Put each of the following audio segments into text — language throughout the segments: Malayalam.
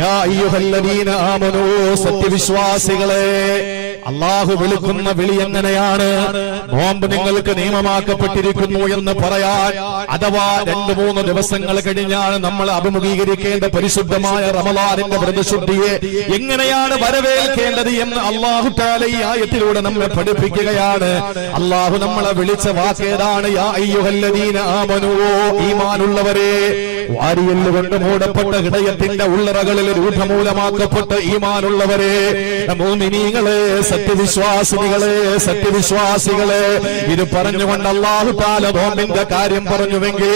യാ അയ്യുഹല്ലദീന ആമനൂ, സത്യവിശ്വാസികളെ, അല്ലാഹു വിളിക്കുന്ന വിളി എങ്ങനെയാണ്? നോമ്പ് നിങ്ങൾക്ക് നിയമമാക്കപ്പെട്ടിരിക്കുന്നു എന്ന് പറയാൻ, അഥവാ 2-3 ദിവസങ്ങൾ കഴിഞ്ഞാൽ നമ്മൾ അഭിമുഖീകരിക്കേണ്ട പരിശുദ്ധമായ റമളാനിന്റെ വ്രതശുദ്ധിയെ എങ്ങനെയാണ് വരവേൽക്കേണ്ടത് എന്ന് അല്ലാഹു തആല ഈ ആയത്തിലൂടെ നമ്മെ പഠിപ്പിക്കുകയാണ്. അല്ലാഹു നമ്മളെ വിളിച്ച വാക്കേതാണ്? യാ അയ്യുഹല്ലദീന ആമനൂ, ഈമാനുള്ളവരെ. വാരിയല്ല് കൊണ്ട് മൂടപ്പെട്ട ഹൃദയത്തിന്റെ ഉള്ളറകളിൽ രൂഢമൂലമാക്കപ്പെട്ട ഈമാനുള്ളവരെ, മുഅ്മിനീങ്ങളെ, സത്യവിശ്വാസിനികളെ, സത്യവിശ്വാസികളെ. ഇത് പറഞ്ഞുകൊണ്ട് അല്ലാഹു തആല നോമ്പിന്റെ കാര്യം പറഞ്ഞുവെങ്കിൽ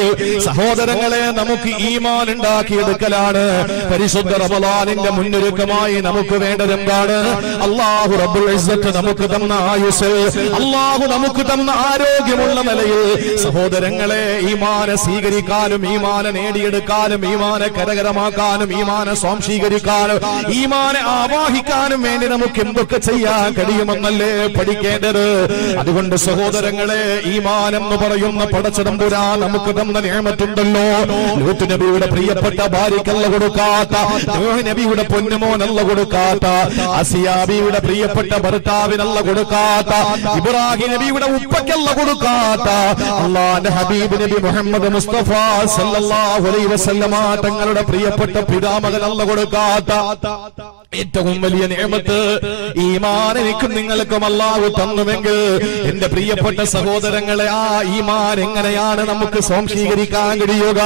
സഹോദരങ്ങളെ, നമുക്ക് ഈമാൻ ഉണ്ടാക്കിയെടുക്കലാണ് പരിശുദ്ധ റമളാനിന്റെ മുന്നൊരുക്കമായി നമുക്ക് വേണ്ടത്. എന്താണ്? അല്ലാഹു റബ്ബുൽ ഇസ്സത്ത് നമുക്ക് തന്ന ആയുസ്, അല്ലാഹു നമുക്ക് തന്ന ആരോഗ്യമുള്ള നിലയിൽ സഹോദരങ്ങളെ, ഈമാനെ സ്വീകരിക്കാനും ഈമാനെ നേടിയെടുക്കാനും ഈമാനെ കരകരമാക്കാനും ഈമാനെ സ്വാംശീകരിക്കാനും ഈമാനെ ആവാഹിക്കാനും വേണ്ടി നമുക്ക് എന്തൊക്കെ ചെയ്യാൻ കഴിയുമെന്നല്ലേ പഠിക്കേണ്ടത്. അതുകൊണ്ട് സഹോദരങ്ങളെ, ഈമാൻ എന്ന് പറയുന്ന പടച്ചതമ്പുരാൻ നമുക്ക് തന്ന നിഅമത്തുണ്ടല്ലോ. ലൂത്ത് നബിയുടെ പ്രിയപ്പെട്ട ഭാര്യക്കല്ല കൊടുക്കാത്ത, നൂഹ് നബിയുടെ പൊന്നുമോനല്ല കൊടുക്കാത്ത, ആസിയാബിയുടെ പ്രിയപ്പെട്ട ഭർത്താവിനല്ല കൊടുക്കാത്ത, ഇബ്രാഹിം നബിയുടെ ഉപ്പയ്ക്കല്ല കൊടുക്കാത്ത, അല്ലാഹുവിന്റെ ഹബീബ് നബി മുഹമ്മദ് മുസ്തഫ സല്ലല്ലാഹു അലൈഹി വസല്ലമ തങ്ങളുടെ പ്രിയപ്പെട്ട പിതാമകനല്ല കൊടുക്കാത്ത ഏറ്റവും വലിയ നിഅമത്ത് ഈമാൻ എനിക്കും നിങ്ങൾക്കും അല്ലാഹു തന്നുവെങ്കിൽ എന്റെ പ്രിയപ്പെട്ട സഹോദരങ്ങളെ, ആ ഈമാൻ എങ്ങനെയാണ് നമുക്ക് സ്വാംശീകരിക്കാൻ കഴിയുക?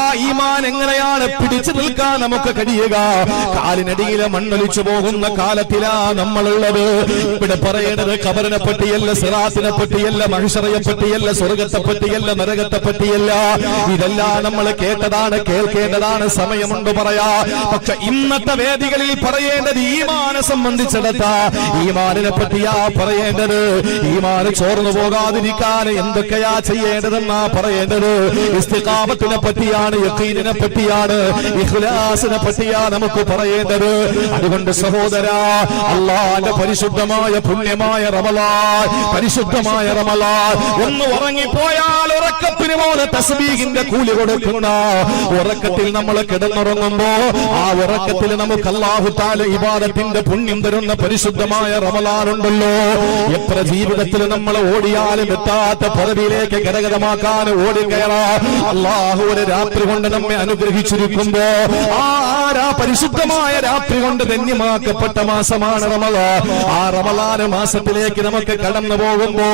ആ ഈമാൻ എങ്ങനെയാണ് പിടിച്ചു നിൽക്കാൻ നമുക്ക് കഴിയുക? കാലിനടിയിലെ മണ്ണൊലിച്ചു പോകുന്ന കാലത്തിലാ നമ്മളുള്ളത്. ഇവിടെ പറയേണ്ടത് ഖബറിനെ പറ്റിയല്ല, സിറാത്തിനെ പറ്റിയല്ല, മഹ്ശറയെ പറ്റിയല്ല, സ്വർഗത്തെ പറ്റിയല്ല, നരകത്തെ പറ്റിയല്ല. ഇതെല്ലാം നമ്മൾ കേട്ടതാണ്, കേൾക്കേണ്ടതാണ്, സമയമുണ്ട് പറയാ. പക്ഷെ ഇന്നത്തെ വേദികളിൽ പറയേണ്ടത് ഈമാനെ സംബന്ധിച്ചെടുത്താ ഈമാനിനെ പറ്റിയാ പറയേണ്ടത്. ഈമാന് ചോർന്നു പോകാതിരിക്കാൻ എന്തൊക്കെയാ ചെയ്യേണ്ടതെന്നാ പറയേണ്ടത്. ഇസ്തിഖാമത്തിനെ പറ്റിയാണ്, യഖീനിനെ പറ്റിയാണ്, ഇഖ്ലാസിനെ പറ്റിയാ നമുക്ക് പറയേണ്ടത്. അതുകൊണ്ട് സഹോദരാ, അല്ലാഹുവിന്റെ പരിശുദ്ധമായ പുണ്യമായ റമളാൻ, പരിശുദ്ധമായ റമളാൻ ഒന്ന് ഉറങ്ങിപ്പോയാൽ ഉറക്കത്തിന് പോലെ തസ്ബീഹിന്റെ കൂലി കൊടുക്കുന്ന ഉറക്കത്തിൽ നമ്മൾ കിടന്നുറങ്ങുമ്പോ ആ ഉറക്കത്തിൽ നമുക്ക് അല്ലാഹു തആല ഇബാദത്തിന്റെ പുണ്യം തരുന്ന പരിശുദ്ധമായ റമളാൻ ഉണ്ടല്ലോ. എത്ര ജീവിതത്തിൽ നമ്മൾ ഓടിയാലും എത്താത്ത പദവിയിലേക്ക് കരകരമാക്കാൻ ഓടിക്കയറാ അല്ലാഹു ഒരു രാത്രി കൊണ്ട് നമ്മെ അനുഗ്രഹിച്ചിരിക്കുമ്പോ ആ പരിശുദ്ധമായ രാത്രി കൊണ്ട് ധന്യമാക്കപ്പെട്ട മാസമാണ് റമളാൻ. ആ റമളാൻ മാസത്തിലേക്ക് നമുക്ക് കടന്നു പോകുമ്പോ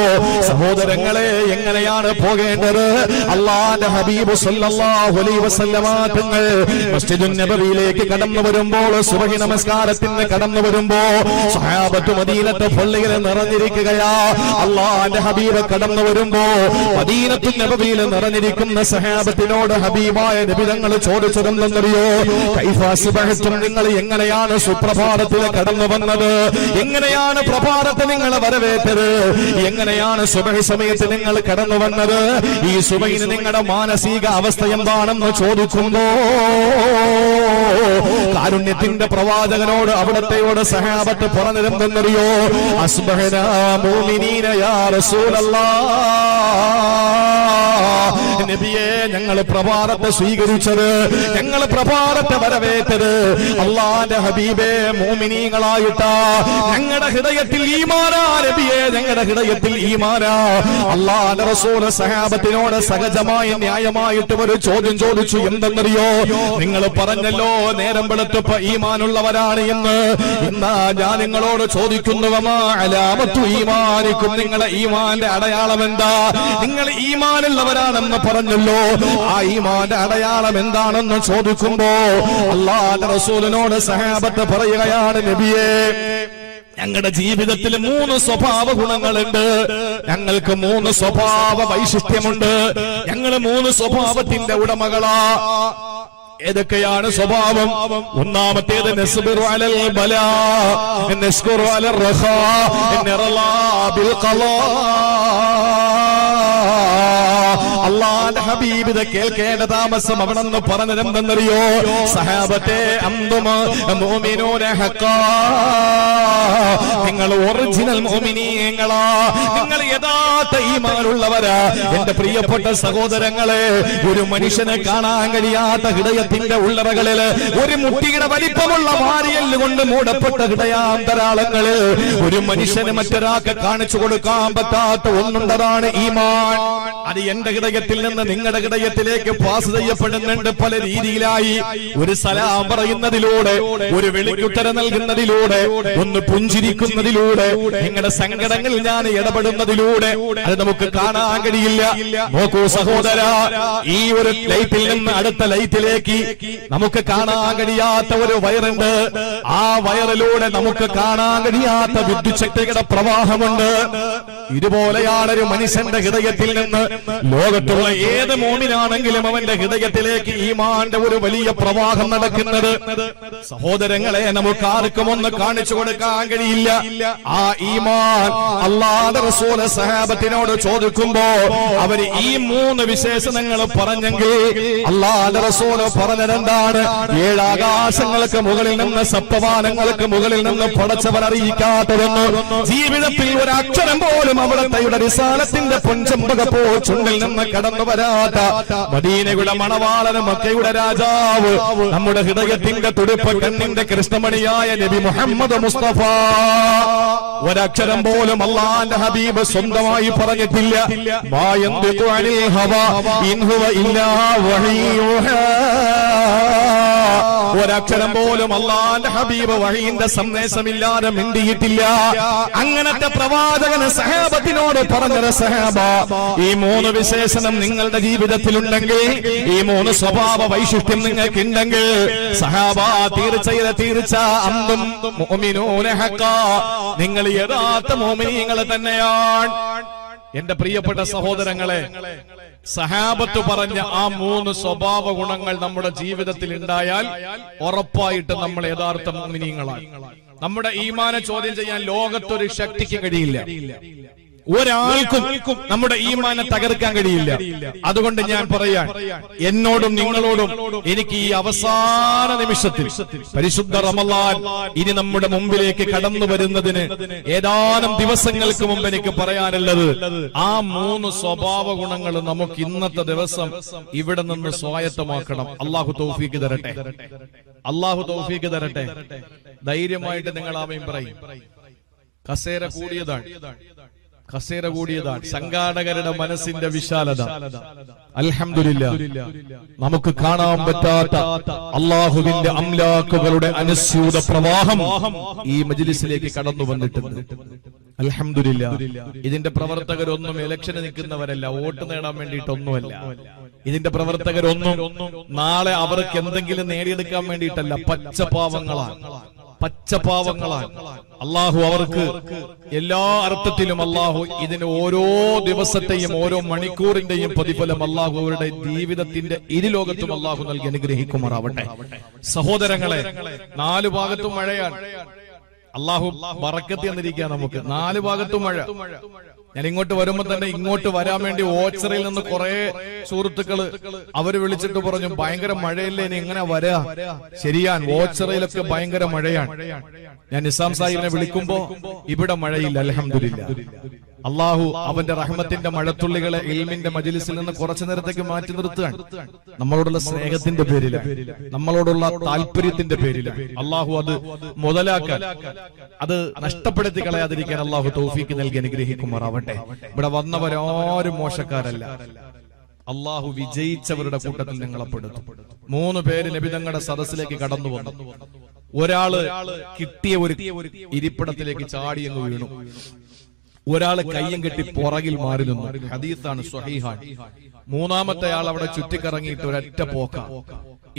സഹോദരങ്ങളെ, എങ്ങനെയാണ് പോകേണ്ടത്? അല്ലാഹുവിന്റെ ഹബീബ് സല്ലല്ലാഹു അലൈഹി വസല്ലമ തങ്ങൾ മസ്ജിദുൻ നബവിയിലേക്ക് കടന്നു വരുമ്പോൾ, സുബ്ഹി നമസ്കാരത്തിന് കടന്നു വരുമ്പോ സ്വഹാബത്ത് മദീനത്തെ പള്ളിയിൽ നിറഞ്ഞിരിക്കുകയാ. അല്ലാഹുവിന്റെ ഹബീബ് കടന്നു വരുമ്പോ മദീനത്തുൻ നബവിയിൽ നിറഞ്ഞിരിക്കുന്ന സ്വഹാബത്തിനോട് ഹബീബായ നബി തങ്ങൾ ചോദിച്ചതെന്നറിയോ? കൈഫ അസ്ബഹ്തും, നിങ്ങൾ എങ്ങനെയാണ് സുപ്രഭാതത്തിൽ കടന്നു വന്നത്? എങ്ങനെയാണ് പ്രഭാതത്തെ നിങ്ങൾ വരവേറ്റത്? എങ്ങനെയാണ് സുബഹി സമയത്ത് നിങ്ങൾ കടന്നു വന്നത്? ഈ സുബഹിന് നിങ്ങളുടെ മാനസിക അവസ്ഥ എന്താണെന്ന് ചോദിക്കുമ്പോ കാരുണ്യത്തിന്റെ പ്രവാചകനോട് അവിടത്തെയോട് സഹാബത്ത് പറഞ്ഞിരുന്നെന്നറിയോ? അസ്ബഹനാ മുഅ്മിനീന യാ റസൂലല്ലാഹ്, നബിയെ, ഞങ്ങൾ പ്രഭാതത്തെ സ്വീകരിച്ചത്, ഞങ്ങൾ പ്രഭാതത്തെ വരവേറ്റത് അല്ലാഹുവിന്റെ ഹബീബേ മുഅ്മിനീങ്ങളായിട്ടാ. ഞങ്ങളുടെ ഹൃദയത്തിൽ ഈമാനാ നബിയെ, ഞങ്ങളുടെ ഹൃദയത്തിൽ ഈമാനാ. അല്ലാഹുവിന്റെ റസൂൽ സഹാബത്തിനോട് സഹജമായി ന്യായമായിട്ട് ഒരു ചോദ്യം ചോദിച്ചു. എന്തെന്നറിയോ? നിങ്ങൾ പറഞ്ഞല്ലോ നേരം വെളുത്തപ്പോ ഈമാനുള്ളവരാണ് എന്ന്. എന്നാ ഞാൻ നിങ്ങളോട് ചോദിക്കുന്നു, വമാ അലാമത്തു ഈമാനിക്കും, നിങ്ങളുടെ ഈമാന്റെ അടയാളം എന്താ? നിങ്ങൾ ഈമാനുള്ളവരാണെന്ന് പറഞ്ഞല്ലോ, ആ ഈമാന്റെ അടയാളം എന്താണെന്ന് ചോദിക്കുമ്പോ അല്ലാഹുവിന്റെ റസൂലിനോട് സഹാബത്ത് പറയുകയാണ്, നബിയേ, ഞങ്ങളുടെ ജീവിതത്തിൽ 3 സ്വഭാവ ഗുണങ്ങളുണ്ട്, ഞങ്ങൾക്ക് 3 സ്വഭാവ വൈശിഷ്ട്യമുണ്ട്, ഞങ്ങൾ 3 സ്വഭാവത്തിന്റെ ഉടമകളാ. ഏതൊക്കെയാണ് സ്വഭാവം? ഒന്നാമത്തേത് നസ്ബിറു അലൽ ബലാ, നസ്കുറു അലർ റഖാ, നറലാ ബിൽ ഖലാ. അല്ലാഹുവിന്റെ ഹബീബ് ഇത് കേൾക്കേണ്ട താമസം അവിടെന്ന് പറഞ്ഞതെന്തെന്നറിയോ? സഹാബത്തെ, അന്തും മുഅ്മിനൂന ഹഖാ, നിങ്ങൾ ഒറിജിനൽ മുഅ്മിനീങ്ങളാ, നിങ്ങൾ യഥാർത്ഥ കഴിയാത്ത ഈമാനുള്ളവരാ എന്റെ പ്രിയപ്പെട്ട സഹോദരങ്ങളെ. ഒരു മനുഷ്യനെ കാണാൻ കഴിയാത്ത ഹൃദയത്തിന്റെ ഉള്ളറകളില് ഒരു മുട്ടിയുടെ വലിപ്പമുള്ള വാരിയല് കൊണ്ട് മൂടപ്പെട്ട ഹൃദയാന്തരാളങ്ങള് ഒരു മനുഷ്യന് മറ്റൊരാൾക്ക് കാണിച്ചു കൊടുക്കാൻ പറ്റാത്ത ഒന്നുണ്ടതാണ് ഈമാൻ. അത് എന്റെ ഹൃദയത്തിൽ നിന്ന് നിങ്ങളുടെ ഹൃദയത്തിലേക്ക് പാസ് ചെയ്യപ്പെടുന്നുണ്ട് പല രീതിയിലായി. ഒരു സലാം പറയുന്നതിലൂടെ, ഒരു വിളിക്കുത്തരം നൽകുന്നതിലൂടെ, ഒന്ന് പുഞ്ചിരിക്കുന്നതിലൂടെ, നിങ്ങളുടെ സങ്കടങ്ങളിൽ ഞാൻ ഇടപെടുന്നതിലൂടെ അത് നമുക്ക് കാണാൻ കഴിയില്ല. നോക്കൂ സഹോദര, ഈ ഒരു ലൈറ്റിൽ നിന്ന് അടുത്ത ലൈറ്റിലേക്ക് നമുക്ക് കാണാൻ കഴിയാത്ത ഒരു വയറുണ്ട്. ആ വയറിലൂടെ നമുക്ക് കാണാൻ കഴിയാത്ത വിദ്യുച്ഛക്തികളുടെ പ്രവാഹമുണ്ട്. ഇതുപോലെയാണ് ഒരു മനുഷ്യന്റെ ഹൃദയത്തിൽ നിന്ന് ലോകത്തുള്ള ഏത് മോമിനാണെങ്കിലും അവന്റെ ഹൃദയത്തിലേക്ക് ഈമാന്റെ ഒരു വലിയ പ്രവാഹം നടക്കുന്നത്. സഹോദരങ്ങളെ, നമുക്ക് ആർക്കും ഒന്ന് കാണിച്ചു കൊടുക്കാൻ കഴിയില്ല. ആ ഈമാൻ അല്ലാഹുവിന്റെ റസൂൽ സഹാബത്തിനോട് ചോദിക്കുമ്പോ അവര് ഈ 3 വിശേഷണങ്ങൾ പറഞ്ഞെങ്കിൽ അല്ലാഹുവിന്റെ റസൂൽ പറഞ്ഞതെന്താണ്? 7 ആകാശങ്ങൾക്ക് മുകളിൽ നിന്ന്, സപ്തവാനങ്ങൾക്ക് മുകളിൽ നിന്ന് പടച്ചവൻ അറിയിക്കാത്തതെന്ന്, ജീവിതത്തിൽ ഒരു അക്ഷരം പോലും അവിടുത്തെ റിസാലത്തിന്റെ പൊൻചമ്പകപ്പോ ചുണ്ടിൽ നിന്ന് കടന്നു വരാത്ത മദീനയുടെ മണവാളന്, മക്കയുടെ രാജാവ്, നമ്മുടെ ഹൃദയത്തിന്റെ തുടിപ്പ് കണ്ണിന്റെ കൃഷ്ണമണിയായ നബി മുഹമ്മദ് മുസ്തഫ ഒരക്ഷരം പോലും അല്ലാഹുവിന്റെ ഹബീബ് സ്വന്തമായി പറഞ്ഞിട്ടില്ല. മാ യന്തിഖു അനിൽ ഹവാ ഇൻ ഹുവ ഇല്ലാ വഹയ്യുഹാ. ഒരക്ഷരം പോലും അല്ലാഹുവിന്റെ ഹബീബ് വഹയിന്റെ സന്ദേശമില്ലാതെ മിണ്ടിയിട്ടില്ല. അങ്ങനത്തെ പ്രവാചകന് സഹാബത്തിനോട് പറഞ്ഞ സഹാബ, ഈ 3 വിശേഷണം നിങ്ങളുടെ ജീവിതത്തിലുണ്ടെങ്കിൽ, ഈ 3 സ്വഭാവ വൈശിഷ്ട്യം നിങ്ങൾക്ക് ഉണ്ടെങ്കിൽ സഹാബ തീർച്ച അന്തും മുഅ്മിനൂന ഹഖാ, നിങ്ങൾ യഥാർത്ഥ മുഅ്മിനീങ്ങൾ തന്നെയാണ്. എന്റെ പ്രിയപ്പെട്ട സഹോദരങ്ങളെ, സഹാബത്ത് പറഞ്ഞ ആ 3 സ്വഭാവ ഗുണങ്ങൾ നമ്മുടെ ജീവിതത്തിൽ ഉണ്ടായാൽ ഉറപ്പായിട്ട് നമ്മൾ യഥാർത്ഥ മുഅ്മിനീങ്ങളാണ്. നമ്മുടെ ഈമാനെ ചോദ്യം ചെയ്യാൻ ലോകത്തൊരു ശക്തിക്ക് കഴിയില്ല. ഒരാൾക്കും നമ്മുടെ ഈമാനെ തകർക്കാൻ കഴിയില്ല. അതുകൊണ്ട് ഞാൻ പറയാൻ, എന്നോടും നിങ്ങളോടും എനിക്ക് ഈ അവസാന നിമിഷത്തിൽ പരിശുദ്ധ റമളാൻ ഇനി നമ്മുടെ മുമ്പിലേക്ക് കടന്നു വരുന്നതിന് ഏതാനും ദിവസങ്ങൾക്ക് മുമ്പ് എനിക്ക് പറയാനുള്ളത്, ആ 3 സ്വഭാവ ഗുണങ്ങൾ നമുക്ക് ഇന്നത്തെ ദിവസം ഇവിടെ നിന്ന് സ്വായത്തമാക്കണം. അള്ളാഹു തൗഫീഖ് തരട്ടെ, അള്ളാഹു തൗഫീഖ് തരട്ടെ. ധൈര്യമായിട്ട് നിങ്ങൾ ആമീൻ പറയും. കസേര കൂടിയതാണ് സംഘാടകരുടെ മനസ്സിന്റെ വിശാലത. അൽഹംദുലില്ലാഹ്, നമുക്ക് കാണാൻ പറ്റാത്ത അള്ളാഹുവിന്റെ അംലാക്കുകളുടെ അനുസ്യൂത പ്രവാഹം ഈ മജ്ലിസിലേക്ക് കടന്നു വന്നിട്ടുണ്ട്. അൽഹംദുലില്ലാഹ്, ഇതിന്റെ പ്രവർത്തകരൊന്നും ഇലക്ഷന് നിൽക്കുന്നവരല്ല, വോട്ട് നേടാൻ വേണ്ടിയിട്ടൊന്നുമല്ല. ഇതിന്റെ പ്രവർത്തകരൊന്നും നാളെ അവർക്ക് എന്തെങ്കിലും നേടിയെടുക്കാൻ വേണ്ടിയിട്ടല്ല. പച്ചപാവങ്ങളാണ്. അള്ളാഹു അവർക്ക് എല്ലാ അർത്ഥത്തിലും അള്ളാഹു ഇതിന് ഓരോ ദിവസത്തെയും ഓരോ മണിക്കൂറിന്റെയും പ്രതിഫലം അള്ളാഹു അവരുടെ ജീവിതത്തിന്റെ ഇരുലോകത്തും അള്ളാഹു നൽകി അനുഗ്രഹിക്കുമാറാവട്ടെ. സഹോദരങ്ങളെ, 4 ഭാഗത്തും മഴയാണ്. അള്ളാഹു ബറക്കത്ത് തന്നിരിക്കുക നമുക്ക്. 4 ഭാഗത്തും മഴ. ഞാൻ ഇങ്ങോട്ട് വരുമ്പോ തന്നെ ഇങ്ങോട്ട് വരാൻ വേണ്ടി ഓച്ചറയിൽ നിന്ന് കുറെ സുഹൃത്തുക്കള് അവര് വിളിച്ചിട്ട് പറഞ്ഞു, ഭയങ്കര മഴയല്ലേ, ഇനി എങ്ങനെ വരാ? ശരിയാൻ, ഓച്ചറയിലൊക്കെ ഭയങ്കര മഴയാണ്. ഞാൻ നിസാം സാഹിബിനെ വിളിക്കുമ്പോ ഇവിടെ മഴയില്ല. അൽഹംദുലില്ലാഹ്, അള്ളാഹു അവന്റെ റഹ്മത്തിന്റെ മഴത്തുള്ളികളെ ഇൽമിന്റെ മജ്ലിസിൽ നിന്ന് കുറച്ചു നേരത്തേക്ക് മാറ്റി നിർത്തുകയാണ്. നമ്മളോടുള്ള സ്നേഹത്തിന്റെ പേരിലാണ്, നമ്മളോടുള്ള താല്പര്യത്തിന്റെ പേരിലാണ്. അള്ളാഹു അത് മുതലാക്കാൻ, അത് നഷ്ടപ്പെടുത്തി കളയാതിരിക്കാൻ അള്ളാഹു തൗഫീഖ് നൽകി അനുഗ്രഹിക്കുമാറാവട്ടെ. ഇവിടെ വന്നവരാരും മോശക്കാരല്ല. അള്ളാഹു വിജയിച്ചവരുടെ കൂട്ടത്തിൽ നിങ്ങളെ പെടുത്തും. 3 പേര് നബി തങ്ങളുടെ സദസ്സിലേക്ക് കടന്നു വന്നു. ഒരാള് കിട്ടിയ ഒരു ഇരിപ്പിടത്തിലേക്ക് ചാടിയങ്ങ് വീണു. ഒരാള് കയ്യും കെട്ടി പുറകിൽ മാറി നിന്നു. ഹദീസാണ്, സ്വഹീഹാണ്. 3-മത്തെ ആൾ അവിടെ ചുറ്റിക്കറങ്ങിയിട്ട് ഒരൊറ്റ പോക്ക.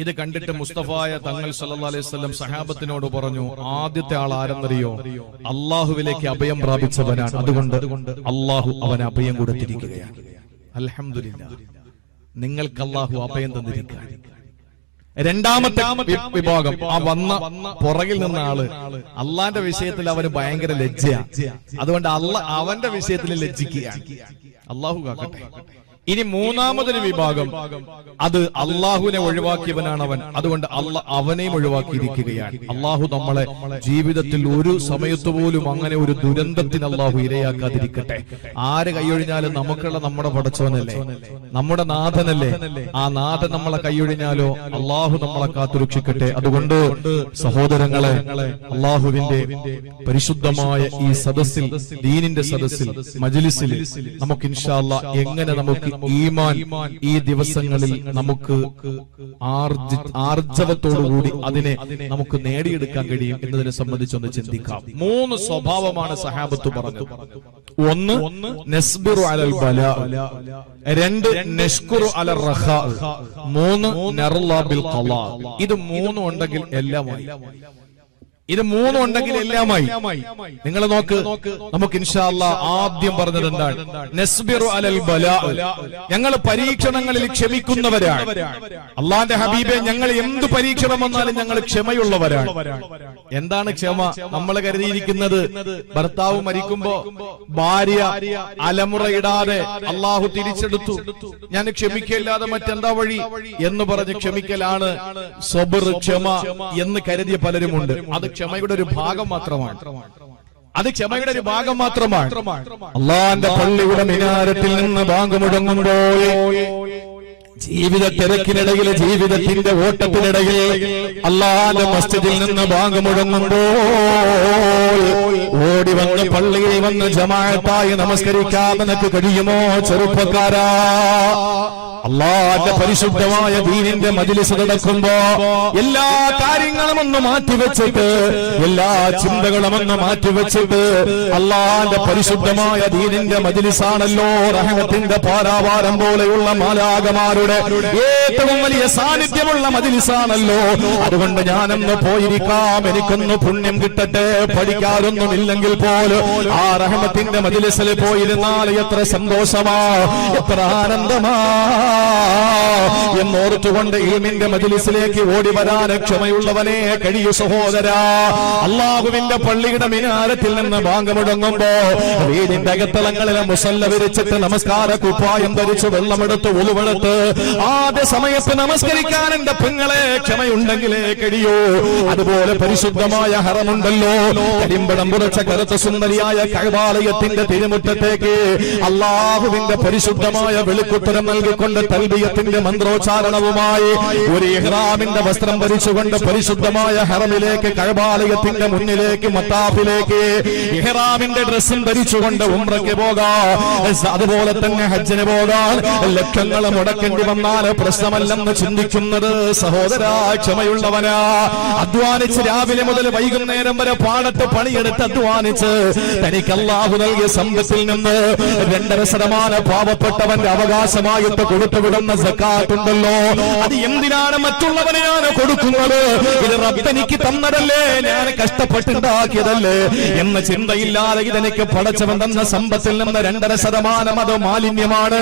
ഇത് കണ്ടിട്ട് മുസ്തഫായ തങ്ങൾ സല്ലല്ലാഹു അലൈഹി വസല്ലം സഹാബത്തിനോട് പറഞ്ഞു, ആദ്യത്തെ ആൾ ആരെന്നറിയോ? അള്ളാഹുവിലേക്ക് അഭയം പ്രാപിച്ചവനാണ്. അതുകൊണ്ട് അള്ളാഹു അവന് അഭയം കൊടുത്തിരിക്കുകയാണ്. അൽഹംദുലില്ലാഹ്, നിങ്ങൾക്ക് അള്ളാഹു അഭയം തന്നിരിക്കുകയാണ്. 2-മത്തെ വിഭാഗം, ആ വന്ന പുറകിൽ നിന്ന ആള് അള്ളാന്റെ വിഷയത്തിൽ അവന് ഭയങ്കര ലജ്ജയാണ്. അതുകൊണ്ട് അവന്റെ വിഷയത്തിൽ ലജ്ജിക്കുകയാണ്. അള്ളാഹു കാക്കട്ടെ. ഇനി മൂന്നാമതൊരു വിഭാഗം, അത് അള്ളാഹുവിനെ ഒഴിവാക്കിയവനാണ് അവൻ, അതുകൊണ്ട് അവനെയും ഒഴിവാക്കിയിരിക്കുകയാണ്. അള്ളാഹു നമ്മളെ ജീവിതത്തിൽ ഒരു സമയത്ത് പോലും അങ്ങനെ ഒരു ദുരന്തത്തിന് അള്ളാഹു ഇരയാക്കാതിരിക്കട്ടെ. ആര് കൈയൊഴിഞ്ഞാലും നമുക്കുള്ള നമ്മുടെ പടച്ചവനല്ലേ, നമ്മുടെ നാഥനല്ലേ. ആ നാഥൻ നമ്മളെ കൈയൊഴിഞ്ഞാലോ അള്ളാഹു നമ്മളെ കാത്തുരക്ഷിക്കട്ടെ. അതുകൊണ്ട് സഹോദരങ്ങളെ, അള്ളാഹുവിന്റെ പരിശുദ്ധമായ ഈ സദസ്സിൽ, ദീനിന്റെ സദസ്സിൽ, മജ്ലിസിൽ നമുക്ക് ഇൻഷാ അല്ലാഹ് എങ്ങനെ നമുക്ക് ഈമാൻ ഈ ദിവസങ്ങളിൽ നമുക്ക് ആർജവത്തോടുകൂടി അതിനെ നമുക്ക് നേടിയെടുക്കാൻ കഴിയും എന്നതിനെ സംബന്ധിച്ചൊന്ന് ചിന്തിക്കാം. 3 സ്വഭാവമാണ് സഹാബത്ത് പറഞ്ഞത്. 1 നസ്ബിറു അലൽ ബലാ, 2 നഷ്കുറു അലർ റഖാ, 3 നർളാ ബിൽ ഖലാ. ഇത് 3 ഉണ്ടെങ്കിൽ എല്ലാമായി. ഇത് 3 ഉണ്ടെങ്കിൽ എല്ലാമായി. നിങ്ങൾ നോക്ക്, നമുക്ക് ഇൻഷാ അല്ലാഹ് ആദ്യം പറഞ്ഞത് എന്താണ്? നസ്ബിറു അലൽ ബലാ, ഞങ്ങൾ പരീക്ഷണങ്ങളിൽ ക്ഷമിക്കുന്നവരാണ്. അള്ളാന്റെ ഹബീബെ, ഞങ്ങൾ എന്ത് പരീക്ഷണം വന്നാലും ഞങ്ങൾ ക്ഷമയുള്ളവരാണ്. എന്താണ് ക്ഷമ? നമ്മൾ കരുതിയിരിക്കുന്നത് ഭർത്താവ് മരിക്കുമ്പോ ഭാര്യ അലമുറയിടാതെ അള്ളാഹു തിരിച്ചെടുത്തു, ഞാൻ ക്ഷമിക്കല്ലാതെ മറ്റെന്താ വഴി എന്ന് പറഞ്ഞ് ക്ഷമിക്കലാണ് സബ്ർ, ക്ഷമ എന്ന് കരുതിയ പലരുമുണ്ട്. അത് ക്ഷമയുടെ ഒരു ഭാഗം മാത്രമാണ്. അത് ക്ഷമയുടെ ഒരു ഭാഗം മാത്രമാണ്. അള്ളാന്റെ പള്ളിയുടെ മിനാരത്തിൽ നിന്ന് ബാങ്ക് മുഴങ്ങുമ്പോൾ, ജീവിത തിരക്കിനിടയിൽ, ജീവിതത്തിന്റെ ഓട്ടത്തിനിടയിൽ അള്ളാന്റെ മസ്ജിദിൽ നിന്ന് ബാങ്ക് മുഴങ്ങുമ്പോൾ ഓടി വന്ന് പള്ളിയിൽ വന്ന് ജമാഅത്തായി നമസ്കരിക്കാൻ നിനക്ക് കഴിയുമോ ചെറുപ്പക്കാരാ? അള്ളാന്റെ പരിശുദ്ധമായ ദീനിന്റെ മജ്ലിസ് നടക്കുമ്പോ എല്ലാ കാര്യങ്ങളും ഒന്ന് മാറ്റിവെച്ചിട്ട്, എല്ലാ ചിന്തകളും ഒന്ന് മാറ്റിവെച്ചിട്ട്, അള്ളാന്റെ പരിശുദ്ധമായ ദീനിന്റെ മജ്ലിസാണല്ലോ റഹ്മത്തിന്റെ പാരാവാരം പോലെയുള്ള മാലാഖമാരുടെ ഏറ്റവും വലിയ സാന്നിധ്യമുള്ള മജ്ലിസാണല്ലോ. അതുകൊണ്ട് ഞാനൊന്ന് പോയിരിക്കാം, എനിക്കൊന്ന് പുണ്യം കിട്ടട്ടെ. പഠിക്കാതൊന്നുമില്ലെങ്കിൽ പോലും ആ റഹ്മത്തിന്റെ മജ്ലിസിൽ പോയിരുന്നാൽ എത്ര സന്തോഷമാ, എത്ര ആനന്ദമാ എന്നോർത്തുകൊണ്ട് ഇൽമിന്റെ മജ്ലിസിലേക്ക് ഓടി വരാൻ ക്ഷമയുള്ളവനെ കഴിയൂ സഹോദരാ. അള്ളാഹുവിന്റെ പള്ളിയുടെ മിനാരത്തിൽ നിന്ന് ബാങ്ക് മുഴങ്ങുമ്പോ വീടിന്റെ അകത്തളങ്ങളിലെ മുസല്ല വിരിച്ചിട്ട് നമസ്കാര കുപ്പായം ധരിച്ച് വെള്ളമെടുത്ത് ഒലുവെടുത്ത് ആദ്യ സമയത്ത് നമസ്കരിക്കാൻ എന്റെ പെങ്ങളെ ക്ഷമയുണ്ടെങ്കിലേ കഴിയൂ. അതുപോലെ പരിശുദ്ധമായ ഹറമുണ്ടല്ലോ, കരിമ്പടം പുറച്ച കറുത്ത സുന്ദരിയായ കഅബാലയത്തിന്റെ തിരുമുറ്റത്തേക്ക് അള്ളാഹുവിന്റെ പരിശുദ്ധമായ വെളുക്കുത്തരം നൽകിക്കൊണ്ട് തൽബിയത്തിന്റെ മന്ത്രോച്ചാരണവുമായി ഒരു ഇഹ്റാമിന്റെ വസ്ത്രം ധരിച്ചുകൊണ്ട് പരിശുദ്ധമായ ഹറമിലേക്ക്, കഅബാലയത്തിന്റെ മുന്നിലേക്ക്, മത്താഫിലേക്ക് ഇഹ്റാമിന്റെ ഡ്രസ്സും ധരിച്ചുകൊണ്ട് ഉംറയ്ക്ക് പോകാം. അതുപോലെ തന്നെ ഹജ്ജിന് പോകാൻ ലക്ഷങ്ങൾ മുടക്കേണ്ടി വന്നാൽ പ്രശ്നമല്ലെന്ന് ചിന്തിക്കുന്നത് സഹോദരാ ക്ഷമയുള്ളവനാ. അധ്വാനിച്ച് രാവിലെ മുതൽ വൈകുന്നേരം വരെ പാടത്ത് പണിയെടുത്ത് അധ്വാനിച്ച് തനിക്ക് അല്ലാഹു നൽകിയ സമ്പത്തിൽ നിന്ന് 2.5% പാവപ്പെട്ടവന്റെ അവകാശമായിട്ട് കൊടുത്തുവിടുന്ന സക്കാത്തുണ്ടല്ലോ, അത് എന്തിനാണ് മറ്റുള്ളവനെയാണ് കൊടുക്കുന്നത്? ഇത് റബ്ബെനിക്ക് തന്നതല്ലേ, ഞാൻ കഷ്ടപ്പെട്ടുണ്ടാക്കിയതല്ലേ എന്ന ചിന്തയില്ലാതെ ഇതെനിക്ക് പടച്ചവൻ തന്ന സമ്പത്തിൽ നിന്ന് 2.5% അത് മാലിന്യമാണ്,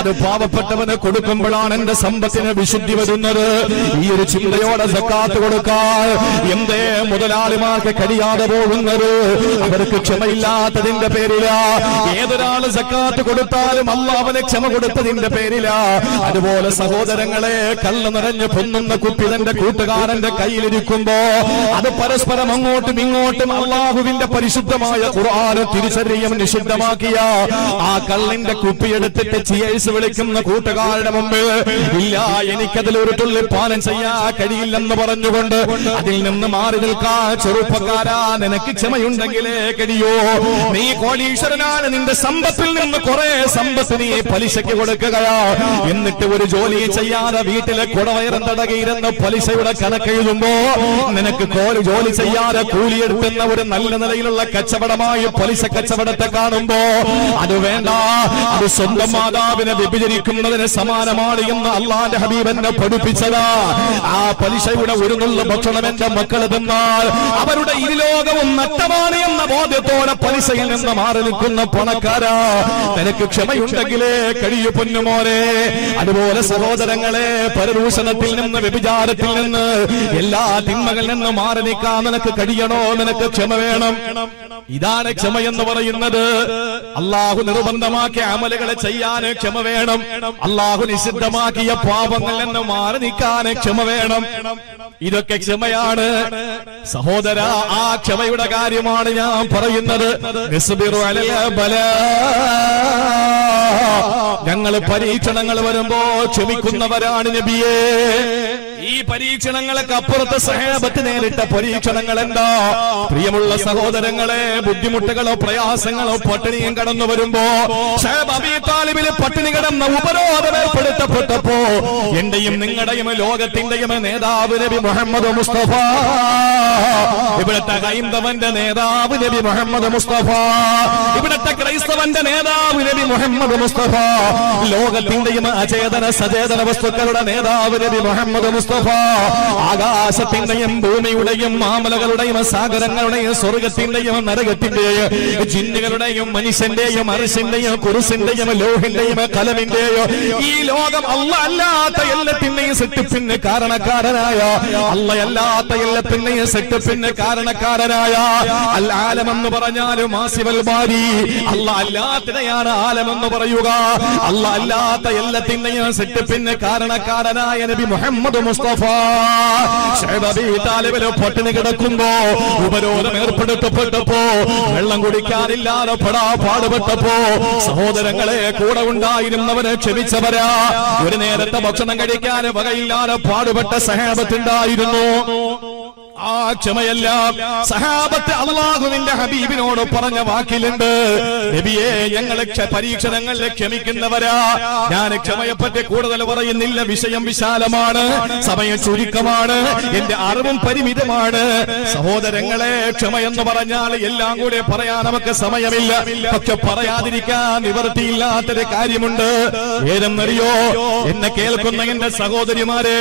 അത് പാവപ്പെട്ടവന് കൊടുക്കുമ്പോഴാണ് എന്റെ സമ്പത്തിന് വിശുദ്ധി വരുന്നത്. ഈ ഒരു ചിന്തയോടെ സക്കാത്ത് കൊടുക്കാൻ എന്തേ മുതലാളിമാർക്ക് കഴിയാതെ പോകുന്നത്? അവർക്ക് ക്ഷമയില്ലാത്തതിന്റെ പേരിലാ. ഏതൊരാള് സക്കാത്ത് കൊടുത്താലും അല്ലാഹുവിനെ ക്ഷമ കൊടുത്തതിന്റെ പേരിലാ. അതുപോലെ സഹോദരങ്ങളെ, കല്ല് നിറഞ്ഞ് പൊന്നുന്ന കുപ്പി തന്റെ കൂട്ടുകാരന്റെ കയ്യിലിരിക്കുമ്പോ അത് പരസ്പരം അങ്ങോട്ടും ഇങ്ങോട്ടും അള്ളാഹുവിന്റെ പരിശുദ്ധമായ ഖുർആൻ തിരിച്ചറിയും നിഷിദ്ധമാക്കിയ ആ കള്ളിന്റെ കുപ്പി എടുത്തിട്ട് ചിയേഴ്സ് വിളിക്കുന്ന കൂട്ടുകാരുടെ മുമ്പ് ഇല്ല, എനിക്കതിലൊരു തുള്ളി പാലം ചെയ്യാൻ കഴിയില്ലെന്ന് പറഞ്ഞുകൊണ്ട് അതിൽ നിന്ന് മാറി നിൽക്കാൻ ചെറുപ്പക്കാരാ, നിനക്ക് ക്ഷമയുണ്ടെങ്കിലേ കഴിയോ. നീ കോടീശ്വരനാണ്, നിന്റെ സമ്പത്തിൽ നിന്ന് കുറെ സമ്പത്ത് നീ പലിശയ്ക്ക് കൊടുക്കുകയാ. എന്നിട്ട് ഒരു ജോലി ചെയ്യാതെ വീട്ടിലെ കുടവയറും തടകയിരുന്ന് പലിശയുടെ കണക്കെഴുതുമ്പോ നിനക്ക് ജോലി ചെയ്യാതെ കൂലിയെടുക്കുന്ന ഒരു നല്ല നിലയിലുള്ള കച്ചവടമായി പലിശ കച്ചവടത്തെ കാണുമ്പോ അത് വേണ്ട, അത് സ്വന്തം മാതാവിനെ വ്യഭിചരിക്കുന്നതിന് സമാനമാണ് എന്ന് അള്ളാന്റെ ഹബീബെന്നെ പഠിപ്പിച്ചതാ. ആ പലിശയുടെ ഒരു നുള്ള ഭക്ഷണം എന്റെ മക്കൾ തിന്നാൽ അവരുടെ ഇരുലോകവും നഷ്ടമാണ് എന്ന ബോധ്യത്തോടെ പലിശയിൽ നിന്ന് മാറി നിൽക്കുന്ന പണക്കാരാ, നിനക്ക് ക്ഷമയുണ്ടെങ്കിലേ കഴിയൂ പൊന്നുമോനെ. അതുപോലെ സഹോദരങ്ങളെ, പരദൂഷണത്തിൽ നിന്ന്, വ്യഭിചാരത്തിൽ നിന്ന്, എല്ലാ തിന്മകളിൽ നിന്ന് മാറി നിൽക്കാൻ നിനക്ക് കഴിയണോ? നിനക്ക് ക്ഷമ വേണം. ഇതാണ് ക്ഷമയെന്ന് പറയുന്നത്. അള്ളാഹു നിർബന്ധമാക്കിയ അമലുകളെ ചെയ്യാൻ ക്ഷമ വേണം. അള്ളാഹു നിഷിദ്ധമാക്കിയ പാപങ്ങളിൽ നിന്ന് മാറി നിൽക്കാൻ ക്ഷമ വേണം. ഇതൊക്കെ ക്ഷമയാണ് സഹോദര. ആ ക്ഷമയുടെ കാര്യമാണ് ഞാൻ പറയുന്നത്. ഞങ്ങൾ പരീക്ഷണങ്ങൾ വരുമ്പോ ക്ഷമിക്കുന്നവരാണ് നബിയേ. ഈ പരീക്ഷണങ്ങൾക്ക് അപ്പുറത്ത് സഹാബത്ത് നേരിട്ട പരീക്ഷണങ്ങൾ എന്താ? പ്രിയമുള്ള സഹോദരങ്ങളെ, ബുദ്ധിമുട്ടുകളോ പ്രയാസങ്ങളോ പട്ടിണിയും കടന്നു വരുമ്പോ അബീ താലിബിൽ പട്ടിണി കിടന്ന ഉപരോധം ഏർപ്പെടുത്തപ്പെട്ടപ്പോ എന്റെയും നിങ്ങളുടെയും ലോകത്തിന്റെയും നേതാവ് നബി മുഹമ്മദ് മുസ്തഫ, ഇവിടുത്തെ ഹൈന്ദവന്റെ നേതാവ് നബി മുഹമ്മദ് മുസ്തഫ, ഇവിടുത്തെ ക്രൈസ്തവന്റെ നേതാവ് നബി മുഹമ്മദ് മുസ്തഫ, ലോകത്തിന്റെയും അചേതന സചേതന വസ്തുക്കളുടെ നേതാവ് നബി മുഹമ്മദ് മുസ്തഫ, ആകാശത്തിന്റെയും ഭൂമിയുടെയും മാമലകളുടെയും സാഗരങ്ങളുടെയും സ്വർഗത്തിന്റെയും നരകത്തിന്റെയും ജിന്നുകളുടെയും മനുഷ്യന്റെയും അർശിന്റെയും കുർസിന്റെയും ലോഹിന്റെയും കലമിന്റെയും ഈ ലോകം അല്ലാത്ത എല്ലാത്തിന്റെയും സെട്ടിപ്പിന് കാരണക്കാരനായ, അല്ലാത്ത എല്ലാത്തിന്റെയും സെട്ടിപ്പിന് കാരണക്കാരനായ അൽ ആലമെന്ന് പറഞ്ഞാലും മാസിവൽ ബാരി, അല്ലാത്തതിനെയാണ് ആലമെന്ന് പറയുക. അല്ലാത്ത എല്ലാത്തിന്റെയും സെട്ടിപ്പിന് കാരണക്കാരനായ നബി മുഹമ്മദ് മുസ്തഫ പട്ടിണി കിടക്കുമ്പോ ഉപരോധം ഏർപ്പെടുത്തപ്പെട്ടപ്പോ വെള്ളം കുടിക്കാനില്ലാതെ പാടുപെട്ടപ്പോ സഹോദരങ്ങളെ കൂടെ ഉണ്ടായിരുന്നവരെ ക്ഷമിച്ചവരാ. ഒരു നേരത്തെ ഭക്ഷണം കഴിക്കാൻ വകയില്ലാതെ പാടുപെട്ട സഹാബത്തുണ്ടായിരുന്നു. ആ ക്ഷമയല്ല സഹാബത്ത് അല്ലാഹുവിന്റെ ഹബീബിനോട് പറഞ്ഞ വാക്കിലുണ്ട്, നബിയെ ഞങ്ങളെ പരീക്ഷണങ്ങളിൽ ക്ഷമിക്കുന്നവരാ. ഞാൻ ക്ഷമയെപ്പറ്റി കൂടുതൽ പറയുന്നില്ല, വിഷയം വിശാലമാണ്, സമയം ചുരുക്കമാണ്, എന്റെ അറിവും പരിമിതമാണ്. സഹോദരങ്ങളെ, ക്ഷമയെന്ന് പറഞ്ഞാൽ എല്ലാം കൂടെ പറയാൻ നമുക്ക് സമയമില്ല. പക്ഷെ പറയാതിരിക്കാൻ നിവൃത്തിയില്ലാത്തൊരു കാര്യമുണ്ട്. ഏതെന്നറിയോ? എന്നെ കേൾക്കുന്ന എന്റെ സഹോദരിമാരെ,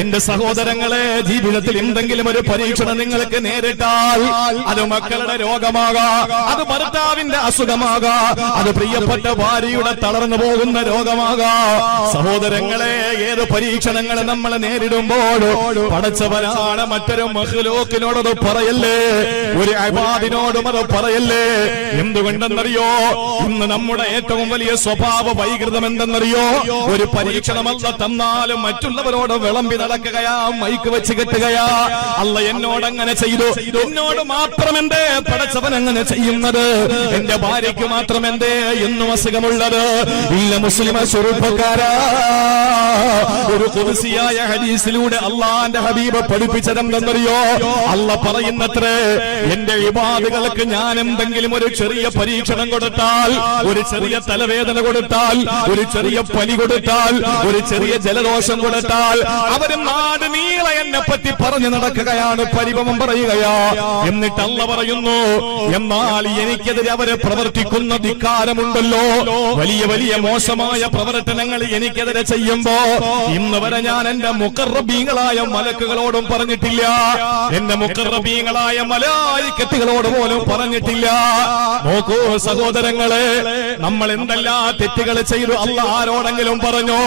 എന്റെ സഹോദരങ്ങളെ, ജീവിതത്തിൽ എന്തെങ്കിലും ഒരു പരീക്ഷണം നിങ്ങൾക്ക് നേരിട്ടാൽ അത് മക്കളുടെ രോഗമാകാം, അത് ഭർത്താവിന്റെ അസുഖമാകാം, അത് പ്രിയപ്പെട്ട ഭാര്യയുടെ തളർന്നു പോകുന്ന രോഗമാകാം. സഹോദരങ്ങളെ, ഏത് പരീക്ഷണങ്ങൾ നമ്മൾ നേരിടുമ്പോൾ പടച്ചവനാണ് മറ്റൊരു മഖ്ലൂക്കിനോടത് പറയല്ലേ, ഒരു ഇബാദിനോടും അത് പറയല്ലേ. എന്തുകൊണ്ടെന്നറിയോ? ഇന്ന് നമ്മുടെ ഏറ്റവും വലിയ സ്വഭാവ വൈകൃതം എന്തെന്നറിയോ? ഒരു പരീക്ഷണമല്ല തന്നാലും മറ്റുള്ളവരോട് വിളമ്പി നടക്കുകയാ, മൈക്ക് വെച്ച് കെട്ടുകയാ. അല്ല എന്നോട് അങ്ങനെ ചെയ്തു, എന്നോട് മാത്രം എന്തേ പടച്ചവൻ അങ്ങനെ ചെയ്യുന്നത്, എന്റെ ഭാര്യയ്ക്ക് മാത്രം എന്തേ എന്നും അസുഖമുള്ളത്? ഇല്ല മുസ്ലിം സ്വരൂപക്കാരാ, ഒരു ഖുദ്സിയായ ഹദീസിലൂടെ അള്ളാന്റെ ഹബീബ് പഠിപ്പിച്ചതെന്തെന്നറിയോ? അല്ല പറയുന്നത്രേ, എന്റെ ഇബാദുകൾക്ക് ഞാൻ എന്തെങ്കിലും ഒരു ചെറിയ പരീക്ഷണം കൊടുത്താൽ, ഒരു ചെറിയ തലവേദന കൊടുത്താൽ, ഒരു ചെറിയ പനി കൊടുത്താൽ, ഒരു ചെറിയ ജലദോഷം കൊടുത്താൽ, അവര് നാട് നീളെ എന്നെ പറ്റി പറഞ്ഞു നടക്കുകയാണ്, പരിഭവം പറയുകയാ. എന്നിട്ട് അല്ല പറയുന്നു, എന്നാൽ എനിക്കെതിരെ അവര് പ്രവർത്തിക്കുന്ന ധിക്കാരമുണ്ടല്ലോ, വലിയ വലിയ മോശമായ പ്രവർത്തനങ്ങൾ എനിക്കെതിരെ ചെയ്യുമ്പോ ഇന്ന് വരെ ഞാൻ എന്റെ മുഖറബീങ്ങളായ മലക്കുകളോടും പറഞ്ഞിട്ടില്ല, എന്റെ മുഖറബീങ്ങളായ മലായിക്കത്തുകളോട് പോലും പറഞ്ഞിട്ടില്ല. നോക്കൂ സഹോദരങ്ങളെ, നമ്മൾ എന്തെല്ലാം തെറ്റുകൾ ചെയ്തു അല്ല ആരോടെങ്കിലും പറഞ്ഞോ?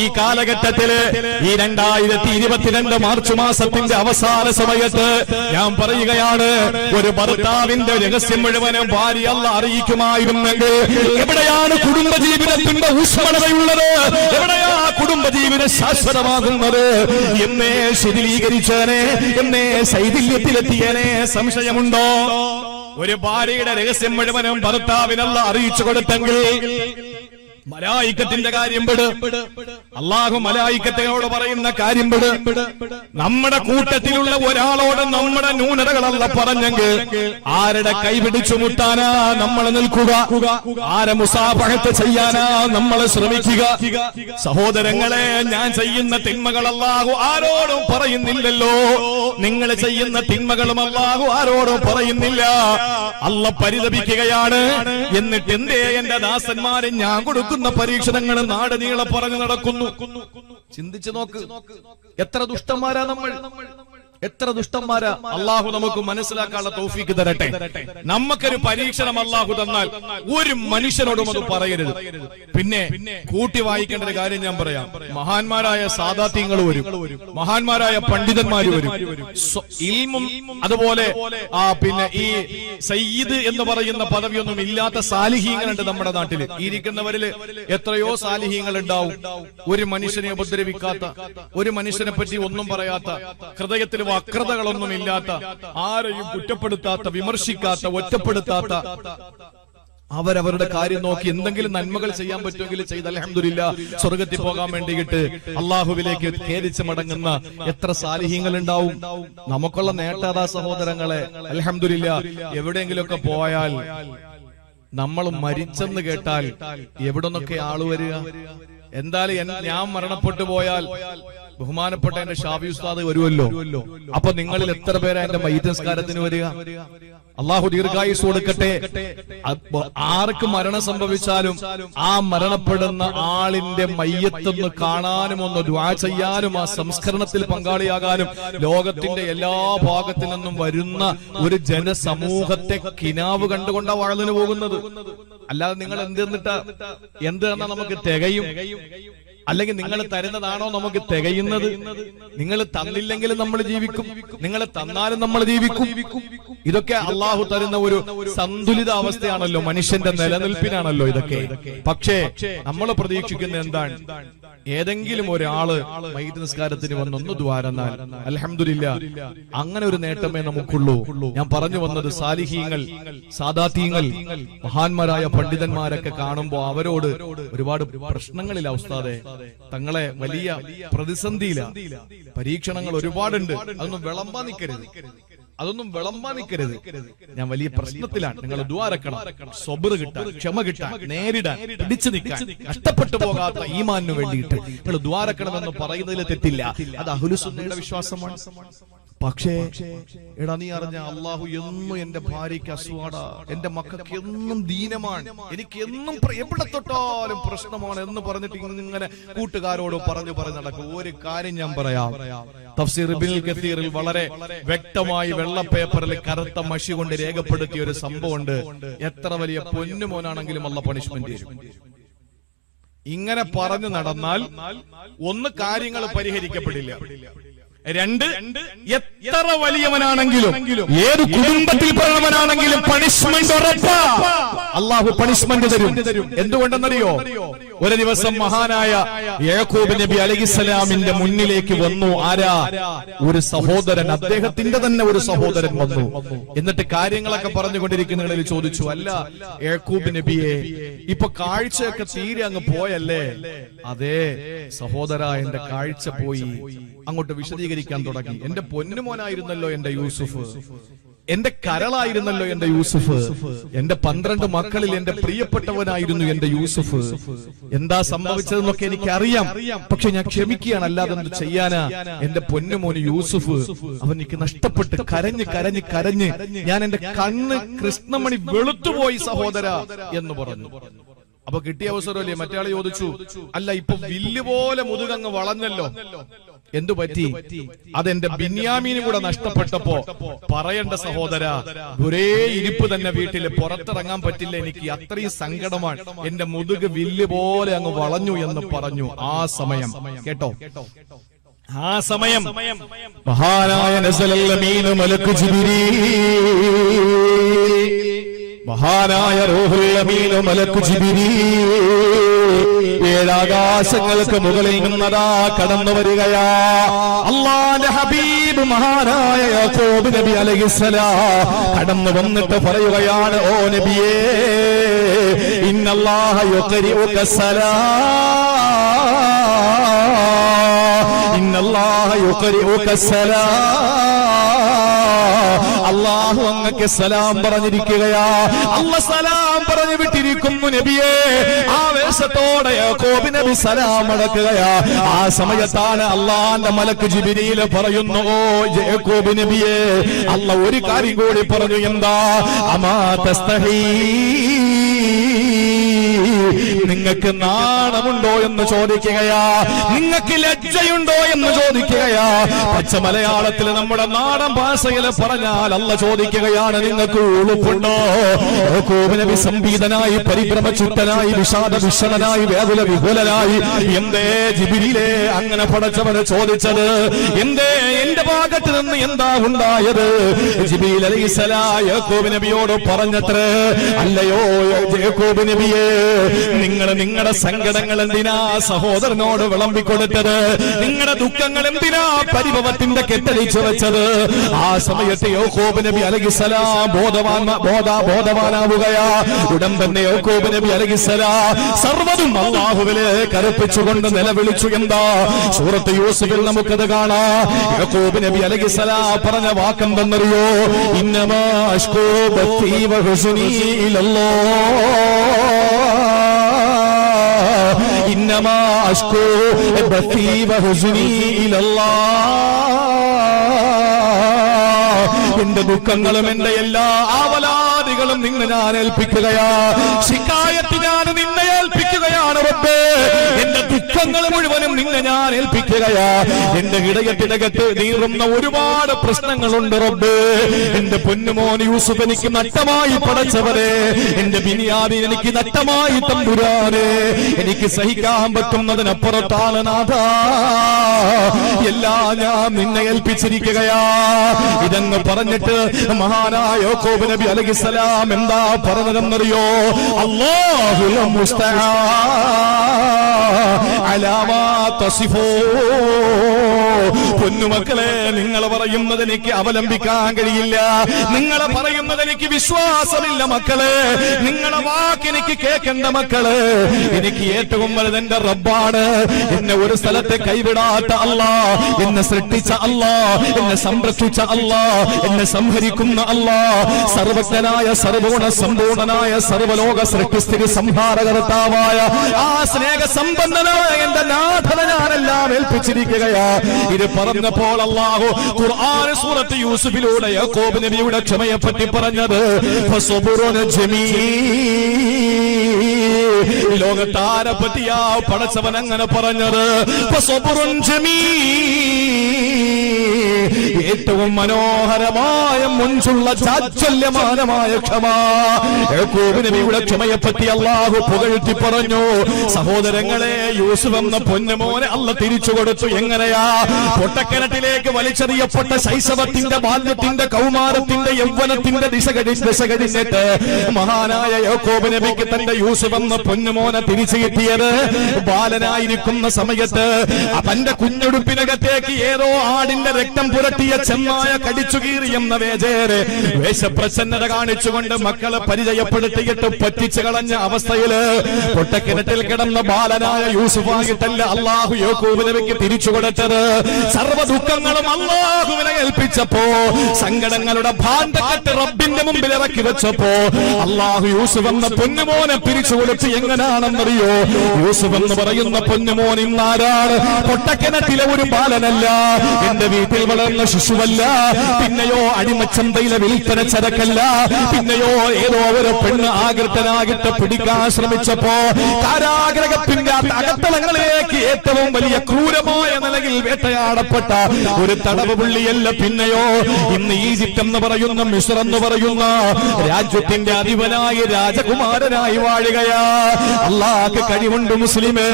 ഈ കാലഘട്ടത്തില്, ഈ 2022 മാർച്ച് മാസത്തിന്റെ അവസാന സമയത്ത് ഞാൻ പറയുകയാണ്, ഒരു ഭർത്താവിന്റെ രഹസ്യം മുഴുവനും ഭാര്യ അല്ല അറിയിക്കുമായിരുന്നെങ്കിൽ എവിടെയാണ് കുടുംബജീവിതത്തിന്റെ ഊഷ്മളതയുള്ളത്? എവിടെയാ കുടുംബജീവിതം ശാശ്വതമാകുന്നത്? എന്നേ ശിഥിലീകരിച്ചേനെ, എന്നേ ശൈഥില്യത്തിലെത്തിയേനെ. സംശയമുണ്ടോ? ഒരു ഭാര്യയുടെ രഹസ്യം മുഴുവനും ഭർത്താവിനല്ല അറിയിച്ചു കൊടുത്തെങ്കിൽ മലായിക്കത്തിന്റെ കാര്യം വിട്, അള്ളാഹു മലായിക്കത്തിനോട് പറയുന്ന കാര്യം വിട്. നമ്മുടെ കൂട്ടത്തിലുള്ള ഒരാളോട് നമ്മുടെ ന്യൂനതകളല്ല പറഞ്ഞെങ്കിൽ ആരുടെ കൈപിടിച്ചു മുട്ടാനാ നമ്മൾ നിൽക്കുക? ആരെ മുസാഫഹത്ത് ചെയ്യാനാ നമ്മൾ ശ്രമിക്കുക? സഹോദരങ്ങളെ, ഞാൻ ചെയ്യുന്ന തിന്മകൾ അല്ലാഹു ആരോടും പറയുന്നില്ലല്ലോ. നിങ്ങൾ ചെയ്യുന്ന തിന്മകളും അല്ലാഹു ആരോടും പറയുന്നില്ല. അല്ല പരിതപിക്കുകയാണ്. എന്നിട്ട് എന്തേ എന്റെ ദാസന്മാരെ ഞാൻ കൊടുക്കുന്ന പരീക്ഷണങ്ങൾ നാട് നീളെ പറഞ്ഞു നടക്കുന്നു? ചിന്തിച്ചു നോക്ക്, എത്ര ദുഷ്ടന്മാരാ നമ്മൾ. എത്ര ദുഷ്ടന്മാരാ. അള്ളാഹു നമുക്ക് മനസ്സിലാക്കാനുള്ള തൗഫീക്ക് തരട്ടെ. നമുക്കൊരു പരീക്ഷണം അള്ളാഹു തന്നാൽ ഒരു മനുഷ്യനോടും അത് പറയരുത്. പിന്നെ കൂട്ടി വായിക്കേണ്ട ഒരു കാര്യം ഞാൻ പറയാം. മഹാന്മാരായ സാദാത്യങ്ങൾ വരും, മഹാന്മാരായ പണ്ഡിതന്മാര് വരും, ഇൽമും അതുപോലെ പിന്നെ ഈ സയ്യിദ് എന്ന് പറയുന്ന പദവിയൊന്നും ഇല്ലാത്ത സാലിഹീങ്ങളുണ്ട് നമ്മുടെ നാട്ടില്. ഇരിക്കുന്നവരിൽ എത്രയോ സാലിഹീങ്ങൾ ഉണ്ടാവും. ഒരു മനുഷ്യനെ ഉപദ്രവിക്കാത്ത, ഒരു മനുഷ്യനെ പറ്റി ഒന്നും പറയാത്ത, ഹൃദയത്തിൽ വക്രതകളൊന്നും ഇല്ലാത്ത, ആരെയും കുറ്റപ്പെടുത്താത്ത, വിമർശിക്കാത്ത, ഒറ്റപ്പെടുത്താത്ത, അവരവരുടെ കാര്യം നോക്കി എന്തെങ്കിലും നന്മകൾ ചെയ്യാൻ പറ്റുമെങ്കിൽ ചെയ്ത് അൽഹംദുലില്ലാഹ് സ്വർഗത്തിൽ പോകാൻ വേണ്ടിയിട്ട് അള്ളാഹുവിലേക്ക് ഖേദിച്ച് മടങ്ങുന്ന എത്ര സാലിഹീങ്ങൾ ഉണ്ടാവും. നമുക്കുള്ള നേട്ടാതാ സഹോദരങ്ങളെ. അൽഹംദുലില്ലാഹ് എവിടെയെങ്കിലുമൊക്കെ പോയാൽ, നമ്മൾ മരിച്ചെന്ന് കേട്ടാൽ എവിടെ നിന്നൊക്കെ ആള് വരിക. എന്തായാലും ഞാൻ മരണപ്പെട്ടു പോയാൽ ബഹുമാനപ്പെട്ട എന്റെ ഷാഫി ഉസ്താദ് വരുമല്ലോ. അപ്പൊ നിങ്ങളിൽ എത്ര പേരാ എന്റെ മയ്യിത്ത് നിസ്കാരത്തിന് വരിക? അള്ളാഹു ദീർഘായുസ് കൊടുക്കട്ടെ. ആർക്ക് മരണം സംഭവിച്ചാലും ആ മരണപ്പെടുന്ന ആളിന്റെ മയ്യത്തൊന്ന് കാണാനും ഒന്ന് ദുആ ചെയ്യാനും ആ സംസ്കരണത്തിൽ പങ്കാളിയാകാനും ലോകത്തിന്റെ എല്ലാ ഭാഗത്തു നിന്നും വരുന്ന ഒരു ജനസമൂഹത്തെ കിനാവ് കണ്ടുകൊണ്ടാ വാഴ്ന്നു പോകുന്നത്. അല്ലാതെ നിങ്ങൾ എന്തെന്നാ നമുക്ക് തികയും? അല്ലെങ്കിൽ നിങ്ങൾ തരുന്നതാണോ നമുക്ക് തികയുന്നത്? നിങ്ങൾ തന്നില്ലെങ്കിലും നമ്മൾ ജീവിക്കും, നിങ്ങൾ തന്നാലും നമ്മൾ ജീവിക്കും. ഇതൊക്കെ അള്ളാഹു തരുന്ന ഒരു സന്തുലിത അവസ്ഥയാണല്ലോ, മനുഷ്യന്റെ നിലനിൽപ്പിനാണല്ലോ ഇതൊക്കെ. പക്ഷേ നമ്മൾ പ്രതീക്ഷിക്കുന്ന എന്താണ്? ഏതെങ്കിലും ഒരാള് മയ്യിത്ത് നിസ്കാരത്തിന് വന്നൊന്ന് ദ്വാരന്നാൽ അൽഹംദുലില്ലാഹ് അങ്ങനെ ഒരു നേട്ടമേ നമുക്കുള്ളൂ. ഞാൻ പറഞ്ഞു വന്നത് സാലിഹീങ്ങൾ, സാദാത്യങ്ങൾ, മഹാന്മാരായ പണ്ഡിതന്മാരൊക്കെ കാണുമ്പോ അവരോട് ഒരുപാട് പ്രശ്നങ്ങളില്ല ഉസ്താദെ, തങ്ങളെ വലിയ പ്രതിസന്ധിയില്ല, പരീക്ഷണങ്ങൾ ഒരുപാടുണ്ട്, അതൊന്നും വിളമ്പാൻ നിൽക്കരുത്, ഞാൻ വലിയ പ്രശ്നത്തിലാണ്, നിങ്ങൾ ദുആരക്കണം, സബ്ർ കിട്ടാൻ, ക്ഷമ കിട്ടാൻ, നേരിടാൻ, പിടിച്ചു നിൽക്കാൻ, നഷ്ടപ്പെട്ടു പോകാത്ത ഈമാനിനു വേണ്ടിയിട്ട് നിങ്ങൾ ദുആരക്കണമെന്ന് പറയുന്നതിൽ തെറ്റില്ല. അത് അഹ്ലുസുന്നയുടെ വിശ്വാസമാണ്. പക്ഷേ എടാ നീ അറിഞ്ഞ അള്ളാഹു എന്നും എന്റെ ഭാര്യയ്ക്ക് അസുഖാടാ, എന്റെ മക്കൾക്ക് എന്നും ദീനമാണ്, എനിക്ക് എന്നും എവിടെ തൊട്ടാലും പ്രശ്നമാണ് എന്ന് പറഞ്ഞിട്ട് ഇങ്ങനെ കൂട്ടുകാരോട് പറഞ്ഞു നടക്കും. ഒരു കാര്യം ഞാൻ പറയാം. തഫ്സീർ ഇബ്നുൽ കസീറിൽ വളരെ വ്യക്തമായി വെള്ള പേപ്പറിൽ കറുത്ത മഷി കൊണ്ട് രേഖപ്പെടുത്തിയ ഒരു സംഭവമുണ്ട്. എത്ര വലിയ പൊന്നുമോനാണെങ്കിലും അള്ളാഹ് പണിഷ്മെന്റ് തരും. ഇങ്ങനെ പറഞ്ഞു നടന്നാൽ ഒന്ന്, കാര്യങ്ങൾ പരിഹരിക്കപ്പെടില്ല. രണ്ട്, എത്ര വലിയവനാണെങ്കിലും ഏത് കുടുംബത്തിൽ പിറന്നവനാണെങ്കിലും പണിഷ്മെന്റ് ഉറപ്പാ. അള്ളാഹു പണിഷ്മെന്റ് തരും. എന്തുകൊണ്ടെന്നറിയോ? ഒരു ദിവസം മഹാനായ യാക്കൂബ് നബി അലൈഹിസ്സലാമിന്റെ മുന്നിലേക്ക് വന്നു ആരാ? ഒരു സഹോദരൻ, അദ്ദേഹത്തിന്റെ തന്നെ ഒരു സഹോദരൻ വന്നു. എന്നിട്ട് കാര്യങ്ങളൊക്കെ പറഞ്ഞുകൊണ്ടിരിക്കുന്നതിൽ ചോദിച്ചു, അല്ല യാക്കൂബ് നബിയെ, ഇപ്പൊ കാഴ്ചയൊക്കെ തീരെ അങ്ങ് പോയല്ലേ? അതേ സഹോദര, എന്റെ കാഴ്ച പോയി. അങ്ങോട്ട് വിശദീകരിക്കാൻ തുടങ്ങി. എന്റെ പൊന്നുമോനായിരുന്നല്ലോ എന്റെ യൂസുഫ്, എന്റെ കരളായിരുന്നല്ലോ എന്റെ യൂസുഫ്, എന്റെ 12 മക്കളിൽ എന്റെ പ്രിയപ്പെട്ടവനായിരുന്നു എന്റെ യൂസുഫ്. എന്താ സംഭവിച്ചതെന്നൊക്കെ എനിക്കറിയാം, പക്ഷെ ഞാൻ ക്ഷമിക്കുകയാണ്, അല്ലാതെ എന്ത് ചെയ്യാനാ? എന്റെ പൊന്നുമോന് യൂസുഫ്, അവൻ എനിക്ക് നഷ്ടപ്പെട്ട് കരഞ്ഞ് കരഞ്ഞ് കരഞ്ഞ് ഞാൻ എന്റെ കണ്ണ് കൃഷ്ണമണി വെളുത്തുപോയി സഹോദര എന്ന് പറഞ്ഞു. അപ്പൊ കിട്ടിയ അവസരമല്ലേ? മറ്റയാൾ ചോദിച്ചു, അല്ല ഇപ്പൊ വില്ല് പോലെ മുതുകങ്ങ് വളഞ്ഞല്ലോ, എന്തു പറ്റി? അതെന്റെ ബിന്യാമീനും കൂടെ നഷ്ടപ്പെട്ടപ്പോ പറയണ്ട സഹോദര, ഒരേ ഇരിപ്പ് തന്നെ വീട്ടില്, പുറത്തിറങ്ങാൻ പറ്റില്ല, എനിക്ക് അത്രയും സങ്കടമാണ്, എന്റെ മുതുക് വില്ല് പോലെ അങ്ങ് വളഞ്ഞു എന്ന് പറഞ്ഞു. ആ സമയം കേട്ടോ, ആ സമയം മഹാനായ നസലൽ അമീൻ മലക്ക് ജിബ്രീൽ, മഹാനായ റൂഹുൽ അമീൻ മലക്ക് ജിബ്രീൽ ഏഴാകാശങ്ങൾക്ക് മുകളിൽ നിന്നതാ കടന്നു വരികയാ. അല്ലാഹുവിന്റെ ഹബീബ് മഹാനായ യാക്കൂബ് നബി അലൈഹിസ്സലാം കടന്നു വന്നിട്ട് പറയുകയാണ്, ഓ നബിയേ, ഇന്നല്ലാഹ യുഖരിഉക സലാം, ഇന്നല്ലാഹ യുഖരിഉക സലാം, അല്ലാഹു അങ്ങക്ക് സലാം പറഞ്ഞിരിക്കുകയാ. അല്ലാഹ് സലാം പറഞ്ഞു വിട്ടിരിക്കുന്നു നബിയേ. ആവേശത്തോടെ യാക്കൂബ് നബി സലാം അടക്കുകയാ. ആ സമയത്താണ് അല്ലാഹുവിന്റെ മലക്ക് ജിബ്രീൽ പറയുന്നു, ഓ യാക്കൂബ് നബിയേ, അല്ലാഹ് ഒരു കാര്യം കൂടി പറഞ്ഞു. എന്താ? അമാ തസ്തഹീ, നിങ്ങൾക്ക് നാണമുണ്ടോ എന്ന് എന്ന് ചോദിക്കുകയാ, നിങ്ങൾക്ക് ലജ്ജയുണ്ടോ എന്ന് ചോദിക്കുകയാ. പച്ച മലയാളത്തിൽ നമ്മുടെ നാടൻ ഭാഷയിൽ പറഞ്ഞാൽ അല്ല ചോദിക്കുകയാണ്, നിങ്ങൾക്ക് ഉളുപ്പുണ്ടോ? യാക്കൂബ് നബി സംബീതനായി, പരിഭ്രമചുട്ടനായി, വിഷാദ വിഷണനായി, വേദന വിഹുലനായി, എന്തേ ജിബ്രീലേ അങ്ങനെ പടച്ചവന് ചോദിച്ചത്? എന്തേ എന്റെ ഭാഗത്ത് നിന്ന് എന്താ ഉണ്ടായത്? ജിബ്രീൽ അലൈഹിസ്സലാം യാക്കൂബ് നബിയോട് പറഞ്ഞത്രേ, അല്ലയോ യാക്കൂബ് നബിയേ, നിങ്ങൾ നിങ്ങളുടെ സങ്കടങ്ങൾ എന്തിനാ സഹോദരനോട് വിളമ്പിക്കൊടുത്തത്? നിങ്ങളുടെ ദുഃഖങ്ങൾ എന്തിനാ പരിഭവത്തിന്റെ കെട്ടടിച്ചു വെച്ചത്? ആ സമയത്ത് യാക്കൂബ് നബി അലൈഹിസ്സലാം ബോധവാനാവുകയാ. ഉടൻ തന്നെ യാക്കൂബ് നബി അലൈഹിസ്സലാം സർവ്വതും അല്ലാഹുവിലേക്ക് അർപ്പിച്ചുകൊണ്ട് നിലവിളിച്ചു. എന്താ? സൂറത്ത് യൂസുഫിൽ നമുക്കത് കാണാം. യാക്കൂബ് നബി അലൈഹിസ്സലാം പറഞ്ഞ വാക്കെന്തെന്നറിയോ? ഇന്നമാ അശ്കൂ ബത്തി വഹുസ്നി ഇലല്ലാഹ്, ഇന്നമാ അശ്കൂ ബത്തി വഹുസ്നി ഇലല്ലാഹ്. എന്റെ ദുഃഖങ്ങളും എന്റെ എല്ലാ ആവലാദികളും നിന്നെ ഞാൻ ഏൽപ്പിക്കുകയാ. ശിക്കായത്ത് ഞാൻ നിന്നെ ഏൽപ്പിക്കുകയാണ് റബ്ബേ. എന്റെ ദുഃഖങ്ങൾ മുഴുവനും നിന്നെ ഞാൻ ഏൽപ്പിക്കുകയാ. എന്റെ ഹൃദയത്തിനകത്ത് നീറുന്ന ഒരുപാട് പ്രശ്നങ്ങളുണ്ട് റബ്ബേ. എന്റെ പൊന്നുമോൻ യൂസുഫ് എനിക്ക് നഷ്ടമായി പടച്ചവരെ. എന്റെ ബിനിയാമിൻ എനിക്ക് നഷ്ടമായി തമ്പുരാനെ. എനിക്ക് സഹിക്കാൻ പറ്റുന്നതിനപ്പുറത്താണ് നാഥാ. എല്ലാം ഞാൻ നിന്നെ ഏൽപ്പിച്ചിരിക്കുകയാ. ഇതങ്ങ് പറഞ്ഞിട്ട് മഹാനായ യാക്കൂബ് നബി അലൈഹിസ്സലാം എന്താ പറഞ്ഞതെന്നറിയോ? അല്ലാഹുൽ മുസ്തആൻ അലാ മാ തസിഫൂ. പൊന്നുമക്കളെ, നിങ്ങൾ പറയുന്നത് എനിക്ക് അവലംബിക്കാൻ കഴിയില്ല. നിങ്ങളെ പറയുന്നത് എനിക്ക് വിശ്വാസമില്ല മക്കളെ. നിങ്ങളെ വാക്ക് എനിക്ക് കേൾക്കേണ്ട മക്കളെ. എനിക്ക് ഏറ്റവും വലുത് എന്റെ റബ്ബാണ്. എന്നെ ഒരു സ്ഥലത്തെ കൈവിടാത്ത അല്ലാഹ്, എന്നെ സൃഷ്ടിച്ച അല്ലാഹ്, എന്നെ സംരക്ഷിച്ച അല്ലാഹ്, എന്നെ സംഹരിക്കുന്ന അല്ലാഹ്, സർവജ്ഞനായ സർവഗുണ സമ്പൂർണനായ സർവലോക സൃഷ്ടിസ്ഥിതി സംഹാരകർത്താവായ ആ സ്നേഹസമ്പന്നനായ എന്റെ നാഥനെ ഞാനെല്ലാം ഏൽപ്പിച്ചിരിക്കുകയാ. ഇത് പറഞ്ഞപ്പോൾ അല്ലാഹു ഖുർആൻ സൂറത്ത് യൂസുഫിലൂടെ യാക്കൂബ് നബിയുടെ ക്ഷമയെ പറ്റി പറഞ്ഞത് ഫസബുറുൻ ജമീൽ. ലോകത്താരെ പറ്റിയാ പടച്ചവൻ അങ്ങനെ പറഞ്ഞത്? ഫസബുറുൻ ജമീൽ, ഏറ്റവും മനോഹരമായ മുൻചുള്ള ചാച്ചല്യമാനമായ ക്ഷമ. യാക്കൂബ് നബിയുടെ ക്ഷമയെ പറ്റി അല്ലാഹു പുകഴ്ത്തി പറഞ്ഞു. സഹോദരങ്ങളെ, യൂസുഫ് എന്ന പൊന്നുമോനെ അല്ല തിരിച്ചു കൊടുത്തു. എങ്ങനെയാ? പൊട്ടക്കിണറ്റിലേക്ക് വലിച്ചെറിയപ്പെട്ട ശൈശവത്തിന്റെ, ബാല്യത്തിന്റെ, കൗമാരത്തിന്റെ, യൗവനത്തിന്റെ ദിശ കഴിഞ്ഞിട്ട് മഹാനായ യാക്കൂബ് നബിക്ക് തന്റെ യൂസുഫ് എന്ന പൊന്നുമോനെ തിരിച്ചു കിട്ടിയത് ബാലനായിരിക്കുന്ന സമയത്ത് തന്റെ കുഞ്ഞുടുപ്പിനകത്തേക്ക് ഏതോ ആടിന്റെ രക്തം പുരട്ടിയ ചെന്നായ കടിച്ചു കീറിയെന്ന വേജേരെ വേഷപ്രസന്നത കാണിച്ചുകൊണ്ട് മക്കളെ പരിചയപ്പെടുത്തിയിട്ട് പറ്റിച്ചു കളഞ്ഞ അവസ്ഥയില് പൊട്ടക്കിണറ്റിൽ കിടന്ന ബാലനായ യൂസുഫായിട്ടല്ല അല്ലാഹു യാക്കൂബ് നബിക്ക് തിരിച്ചു കൊടുത്തത്. സർവ്വ ദുഃഖങ്ങളും അല്ലാഹുവിനെ ഏൽപ്പിച്ചപ്പോ, സങ്കടങ്ങളുടെ ഭാണ്ഡക്കെട്ട് റബ്ബിന്റെ മുമ്പിൽ ഇറക്കി വെച്ചപ്പോ അല്ലാഹു യൂസുഫ് എന്ന പൊന്നുമോനെ പിരിച്ചു കൊടുത്ത്. എങ്ങനാണെന്നറിയോ? യൂസുഫ് എന്ന് പറയുന്ന പൊന്നുമോൻ ഇന്നാരാണ്? പൊട്ടക്കിണറ്റിലെ ഒരു ബാലനല്ല, എന്റെ വീട്ടിൽ വളർന്ന ശിശുവല്ല, പിന്നെയോ അടിമച്ചന്തയിലെ വിൽപ്പന ചരക്കല്ല, പിന്നെയോ ഏതോ ഒരു പെണ്ണ് ആകൃഷ്ടനാകിട്ട് പിടിക്കാൻ ശ്രമിച്ചപ്പോ കാരാഗ്രഹത്തിന്റെ അകത്തളങ്ങളിലേക്ക് ഏറ്റവും വലിയ ക്രൂരമായ നിലയിൽ വേട്ടയാടപ്പെട്ട ഒരു തടവ് പുള്ളിയല്ല, പിന്നെയോ ഇന്ന് ഈജിപ്ത് എന്ന് പറയുന്ന, മിസ്ർ എന്ന് പറയുന്ന രാജ്യത്തിന്റെ അധിപനായി രാജകുമാരനായി വാഴുകയാ. അല്ലാഹുവിന് കഴിവുണ്ട് മുസ്ലിമേ,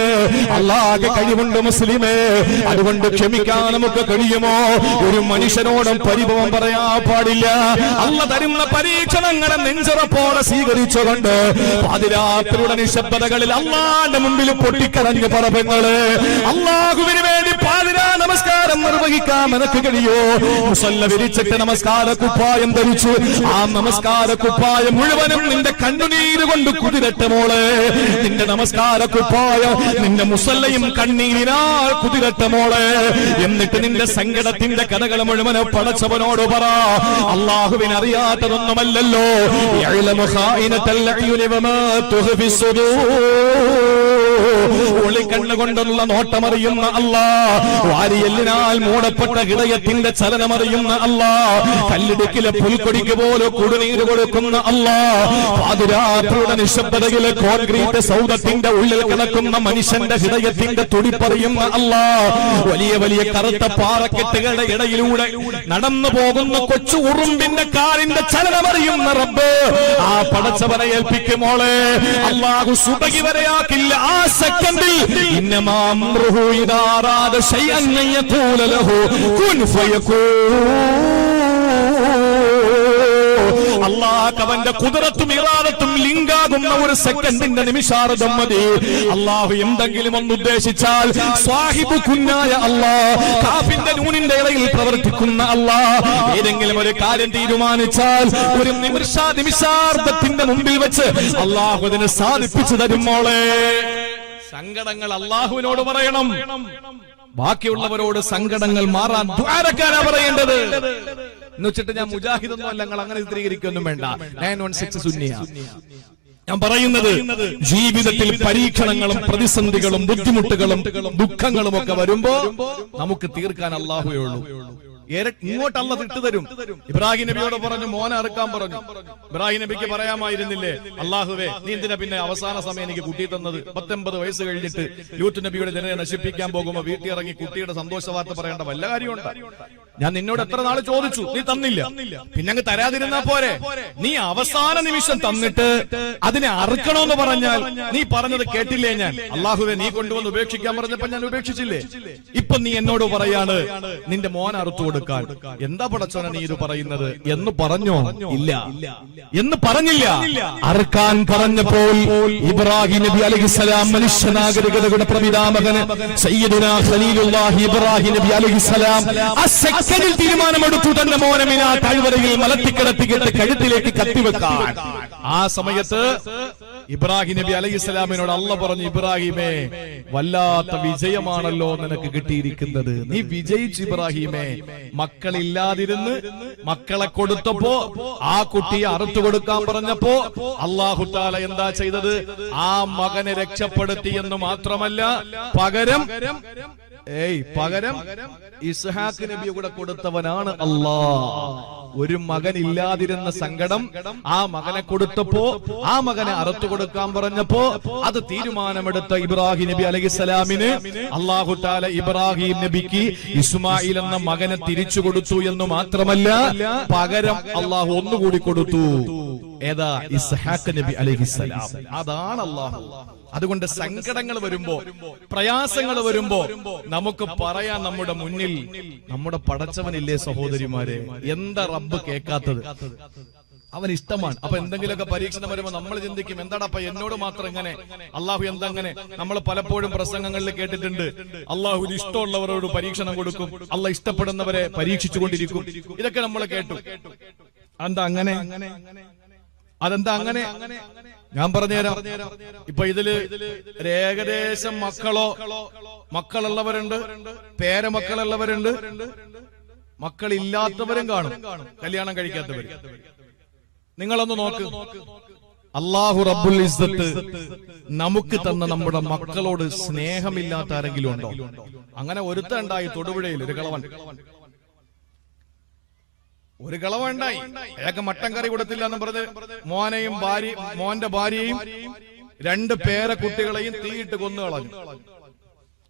അല്ലാഹുവിന് കഴിവുണ്ട് മുസ്ലിമേ. അതുകൊണ്ട് ക്ഷമിക്കാൻ നമുക്ക് കഴിയുമോ? ഒരു മനുഷ്യനോടും പരിഭവം പറയാൻ പാടില്ല. അല്ലാഹു തരുന്ന പരീക്ഷണങ്ങളെ നെഞ്ചുറപ്പോടെ സ്വീകരിച്ചുകൊണ്ട് പാതിരാത്രിയുടെ നിശബ്ദതകളിൽ അല്ലാഹുവിന്റെ മുമ്പിൽ പൊട്ടിക്കരഞ്ഞ് പറവങ്ങള് അല്ലാഹുവിന് വേണ്ടി പാതിരാ നമസ്കാരം നിർവഹിക്കാൻ നിനക്ക് കഴിയോ? മുസല്ല വിരിച്ചിട്ട് നമസ്കാര കുപ്പായം ധരിച്ചു. ആ നമസ്കാര കുപ്പായം മുഴുവനും നിന്റെ കണ്ണുനീര് കൊണ്ട് കുതിരട്ടെ മോളെ. നിന്റെ നമസ്കാര കുപ്പായം, നിന്റെ മുസല്ലയും കണ്ണീരിനാൽ കുതിരട്ടെ മോളെ. എന്നിട്ട് നിന്റെ സങ്കടത്തിന്റെ കഥകൾ മുഴുവൻ പടച്ചവനോട് പറ. അല്ലാഹുവിന് അറിയാത്തതൊന്നുമല്ലല്ലോ. യഅലമു ഖായിനത്തൽ അയുനി വമാ തുഖ്ഫി സുദൂർ. ഒളിക്കണ്ണുകൊണ്ടുള്ള നോട്ടമറിയുന്ന അല്ലാ, വാരിയെല്ലിനാൽ മൂടപ്പെട്ട ഹൃദയത്തിന്റെ ചലനമറിയുന്ന അല്ലാ, കല്ലിടുക്കിലെ പുൽക്കൊടിക്ക് പോലും കുടിനീര് കൊടുക്കുന്ന അല്ലാ, പാതിരാത്രിയുടെ നിശബ്ദതയിലെ കോൺക്രീറ്റ് സൗധത്തിന്റെ ഉള്ളിൽ കിടക്കുന്ന മനുഷ്യന്റെ ഹൃദയത്തിന്റെ തുടിപ്പറിയുന്ന അല്ലാ, വലിയ വലിയ കറുത്ത പാറക്കെട്ടുകളുടെ ഇടയിലൂടെ നടന്നു പോകുന്ന കൊച്ചു ഉറുമ്പിന്റെ കാലിന്റെ ചലനമറിയുന്ന റബ്ബ്, ആ പടച്ചവനെ ഏൽപ്പിക്കുമോളെ അല്ലാഹു സുബഹി വരെയാക്കില്ല. ആ സെക്കൻഡിൽ ഇന്നമാംറുഹു ഇദാ അറാദ ശൈഅൻ യഖൂല ലഹു കുൻ ഫയകൂൻ. അല്ലാഹു അവന്റെ ഖുദ്റത്തും ഇറാദത്തും ലിങ്കാകുന്ന ഒരു സെക്കൻഡിന്റെ നിമിഷാർദ്ധം മതി. അല്ലാഹു എന്തെങ്കിലും ഒന്ന് ഉദ്ദേശിച്ചാൽ സാഹിബു കുന്നായ അല്ലാഹ്, കാഫിന്റെ നൂനിന്റെ ഇടയിൽ പ്രവർത്തിക്കുന്ന അല്ലാഹ്, ഏതെങ്കിലും ഒരു കാര്യം തീരുമാനിച്ചാൽ ഒരു നിമിഷാർദ്ധത്തിന്റെ മുമ്പിൽ വെച്ച് അല്ലാഹു അതിനെ സാധിപ്പിച്ചു തരും. മോളെ, സങ്കടങ്ങൾ അല്ലാഹുവിനോട് പറയണം. ബാക്കിയുള്ളവരോട് സങ്കടങ്ങൾ മാറാൻ ദ്വാരക്കാനാ പറയേണ്ടത്. എന്ന് വെച്ചിട്ട് ഞാൻ മുജാഹിദൊന്നും അല്ല, നിങ്ങൾ അങ്ങനെ ചിത്രീകരിക്കൊന്നും വേണ്ട. 916 സുന്നിയ. ഞാൻ പറയുന്നത്, ജീവിതത്തിൽ പരീക്ഷണങ്ങളും പ്രതിസന്ധികളും ബുദ്ധിമുട്ടുകളും ദുഃഖങ്ങളും ഒക്കെ വരുമ്പോ നമുക്ക് തീർക്കാൻ അല്ലാഹുവേ ഉള്ളൂ. ഇങ്ങോട്ട് അല്ലാഹ് ഇട്ടുതരും. ഇബ്രാഹിം നബിയോട് പറഞ്ഞു, മോനെ അറുക്കാൻ പറഞ്ഞു. ഇബ്രാഹിം നബിക്ക് പറയാമായിരുന്നില്ലേ, അല്ലാഹുവേ നീ എന്തിനാ പിന്നെ അവസാന സമയം എനിക്ക് കുട്ടി തന്നത്? 19 വയസ്സ് കഴിഞ്ഞിട്ട് ലൂത്ത് നബിയുടെ ജനതയെ നശിപ്പിക്കാൻ പോകുമ്പോ വീട്ടിൽ ഇറങ്ങി കുട്ടിയുടെ സന്തോഷ വാർത്ത പറയേണ്ട വല്ല കാര്യമുണ്ടോ? ഞാൻ നിന്നോട് എത്ര നാള് ചോദിച്ചു, നീ തന്നില്ല. പിന്നെ അങ്ങ് തരാതിരുന്നാ പോരെ? നീ അവസാന നിമിഷം തന്നിട്ട് അതിനെ അറുക്കണോന്ന് പറഞ്ഞാൽ നീ പറഞ്ഞത് കേട്ടില്ലേ? ഞാൻ അല്ലാഹുവേ നീ കൊണ്ടുവന്ന് ഉപേക്ഷിക്കാൻ പറഞ്ഞപ്പോ ഞാൻ ഉപേക്ഷിച്ചില്ലേ? ഇപ്പൊ നീ എന്നോട് പറയാണ് നിന്റെ മോൻ അറുത്തു കൊടുക്കാൻ. എന്താ പടച്ചോനെ നീ ഇത് പറയുന്നത് എന്ന് പറഞ്ഞോ? ഇല്ല എന്ന് പറഞ്ഞില്ല. അറുക്കാൻ പറഞ്ഞപ്പോൾ ഇബ്രാഹിം നബി അലൈഹിസ്സലാം മനുഷ്യനാഗരികതയുടെ പ്രപിതാമകന് സയ്യിദുനാ ഖലീലുല്ലാഹി ഇബ്രാഹിം നബി അലൈഹിസ്സലാം തീരുമാനമെടുത്തു തന്റെ മോനെ മിനാ താഴ്വരയിൽ മലത്തിക്കിടത്തിക്കിട്ട് കഴുത്തിലേക്ക് കത്തിവെക്കാൻ. ആ സമയത്ത് ഇബ്രാഹിം നബി അലൈഹിസ്സലാമിനോട് അല്ലാഹ് പറഞ്ഞു, ഇബ്രാഹിമേ വല്ലാത്ത വിജയമാണല്ലോ നിനക്ക് കിട്ടിയിരിക്കുന്നത്. നീ വിജയിച്ചു ഇബ്രാഹിമേ. മക്കളില്ലാതിരുന്ന് മക്കളെ കൊടുത്തപ്പോ ആ കുട്ടിയെ അറുത്തു കൊടുക്കാൻ പറഞ്ഞപ്പോ അല്ലാഹു തആല എന്താ ചെയ്തത്? ആ മകനെ രക്ഷപ്പെടുത്തി എന്ന് മാത്രമല്ല, പകരം ഇസ്ഹാഖ് നബിയെ കൂടെ കൊടുത്തവനാണ് അല്ലാഹ്. ഒരു മകൻ ഇല്ലാതിരുന്ന സങ്കടം ആ മകനെ കൊടുത്തപ്പോ, ആ മകനെ അറുത്തു കൊടുക്കാൻ പറഞ്ഞപ്പോ അത് തീരുമാനമെടുത്ത ഇബ്രാഹിം നബി അലൈഹിസ്സലാമിന് അല്ലാഹു തആല ഇബ്രാഹിം നബിക്ക് ഇസ്മായിൽ എന്ന മകനെ തിരിച്ചു കൊടുത്തു എന്ന് മാത്രമല്ല, പകരം അല്ലാഹു ഒന്നുകൂടി കൊടുത്തു. ഏതാ? ഇസ്ഹാഖ് നബി അലൈഹിസ്സലാം. അതാണ് അല്ലാഹു. അതുകൊണ്ട് സങ്കടങ്ങൾ വരുമ്പോ, പ്രയാസങ്ങൾ വരുമ്പോ നമുക്ക് പറയാൻ നമ്മുടെ മുന്നിൽ നമ്മുടെ പടച്ചവനില്ലേ സഹോദരിമാരെ? എന്താ റബ്ബ് കേൾക്കാത്തത്? അവൻ ഇഷ്ടമാണ്. അപ്പൊ എന്തെങ്കിലുമൊക്കെ പരീക്ഷണം വരുമ്പോ നമ്മൾ ചിന്തിക്കും, എന്താടപ്പ എന്നോട് മാത്രം ഇങ്ങനെ, അള്ളാഹു എന്തങ്ങനെ? നമ്മൾ പലപ്പോഴും പ്രസംഗങ്ങളിൽ കേട്ടിട്ടുണ്ട്, അള്ളാഹുവിന് ഇഷ്ടമുള്ളവരോട് പരീക്ഷണം കൊടുക്കും, അള്ളാഹ് ഇഷ്ടപ്പെടുന്നവരെ പരീക്ഷിച്ചുകൊണ്ടിരിക്കും. ഇതൊക്കെ നമ്മൾ കേട്ടു. അതെന്താ അങ്ങനെ? അതെന്താ അങ്ങനെ? ഞാൻ പറഞ്ഞുതരാം. ഇപ്പൊ ഇതില് ഏകദേശം മക്കളുള്ളവരുണ്ട്, പേരമക്കളുള്ളവരുണ്ട്, മക്കളില്ലാത്തവരും കാണും, കല്യാണം കഴിക്കാത്തവര്. നിങ്ങളൊന്ന് നോക്ക്, അല്ലാഹു റബ്ബുൽ ഇസ്സത്ത് നമുക്ക് തന്ന നമ്മുടെ മക്കളോട് സ്നേഹമില്ലാത്ത ആരെങ്കിലും ഉണ്ടോ? അങ്ങനെ ഒരുത്തണ്ടായി തൊടുപുഴയിൽ ഒരു കളവുണ്ടായി. അയാൾക്ക് മട്ടൻ കറി കൊടുത്തില്ല എന്ന് പറഞ്ഞ് മോന്റെ ഭാര്യയെയും 2 പേരക്കുട്ടികളെയും തീയിട്ട് കൊന്നു കളഞ്ഞു.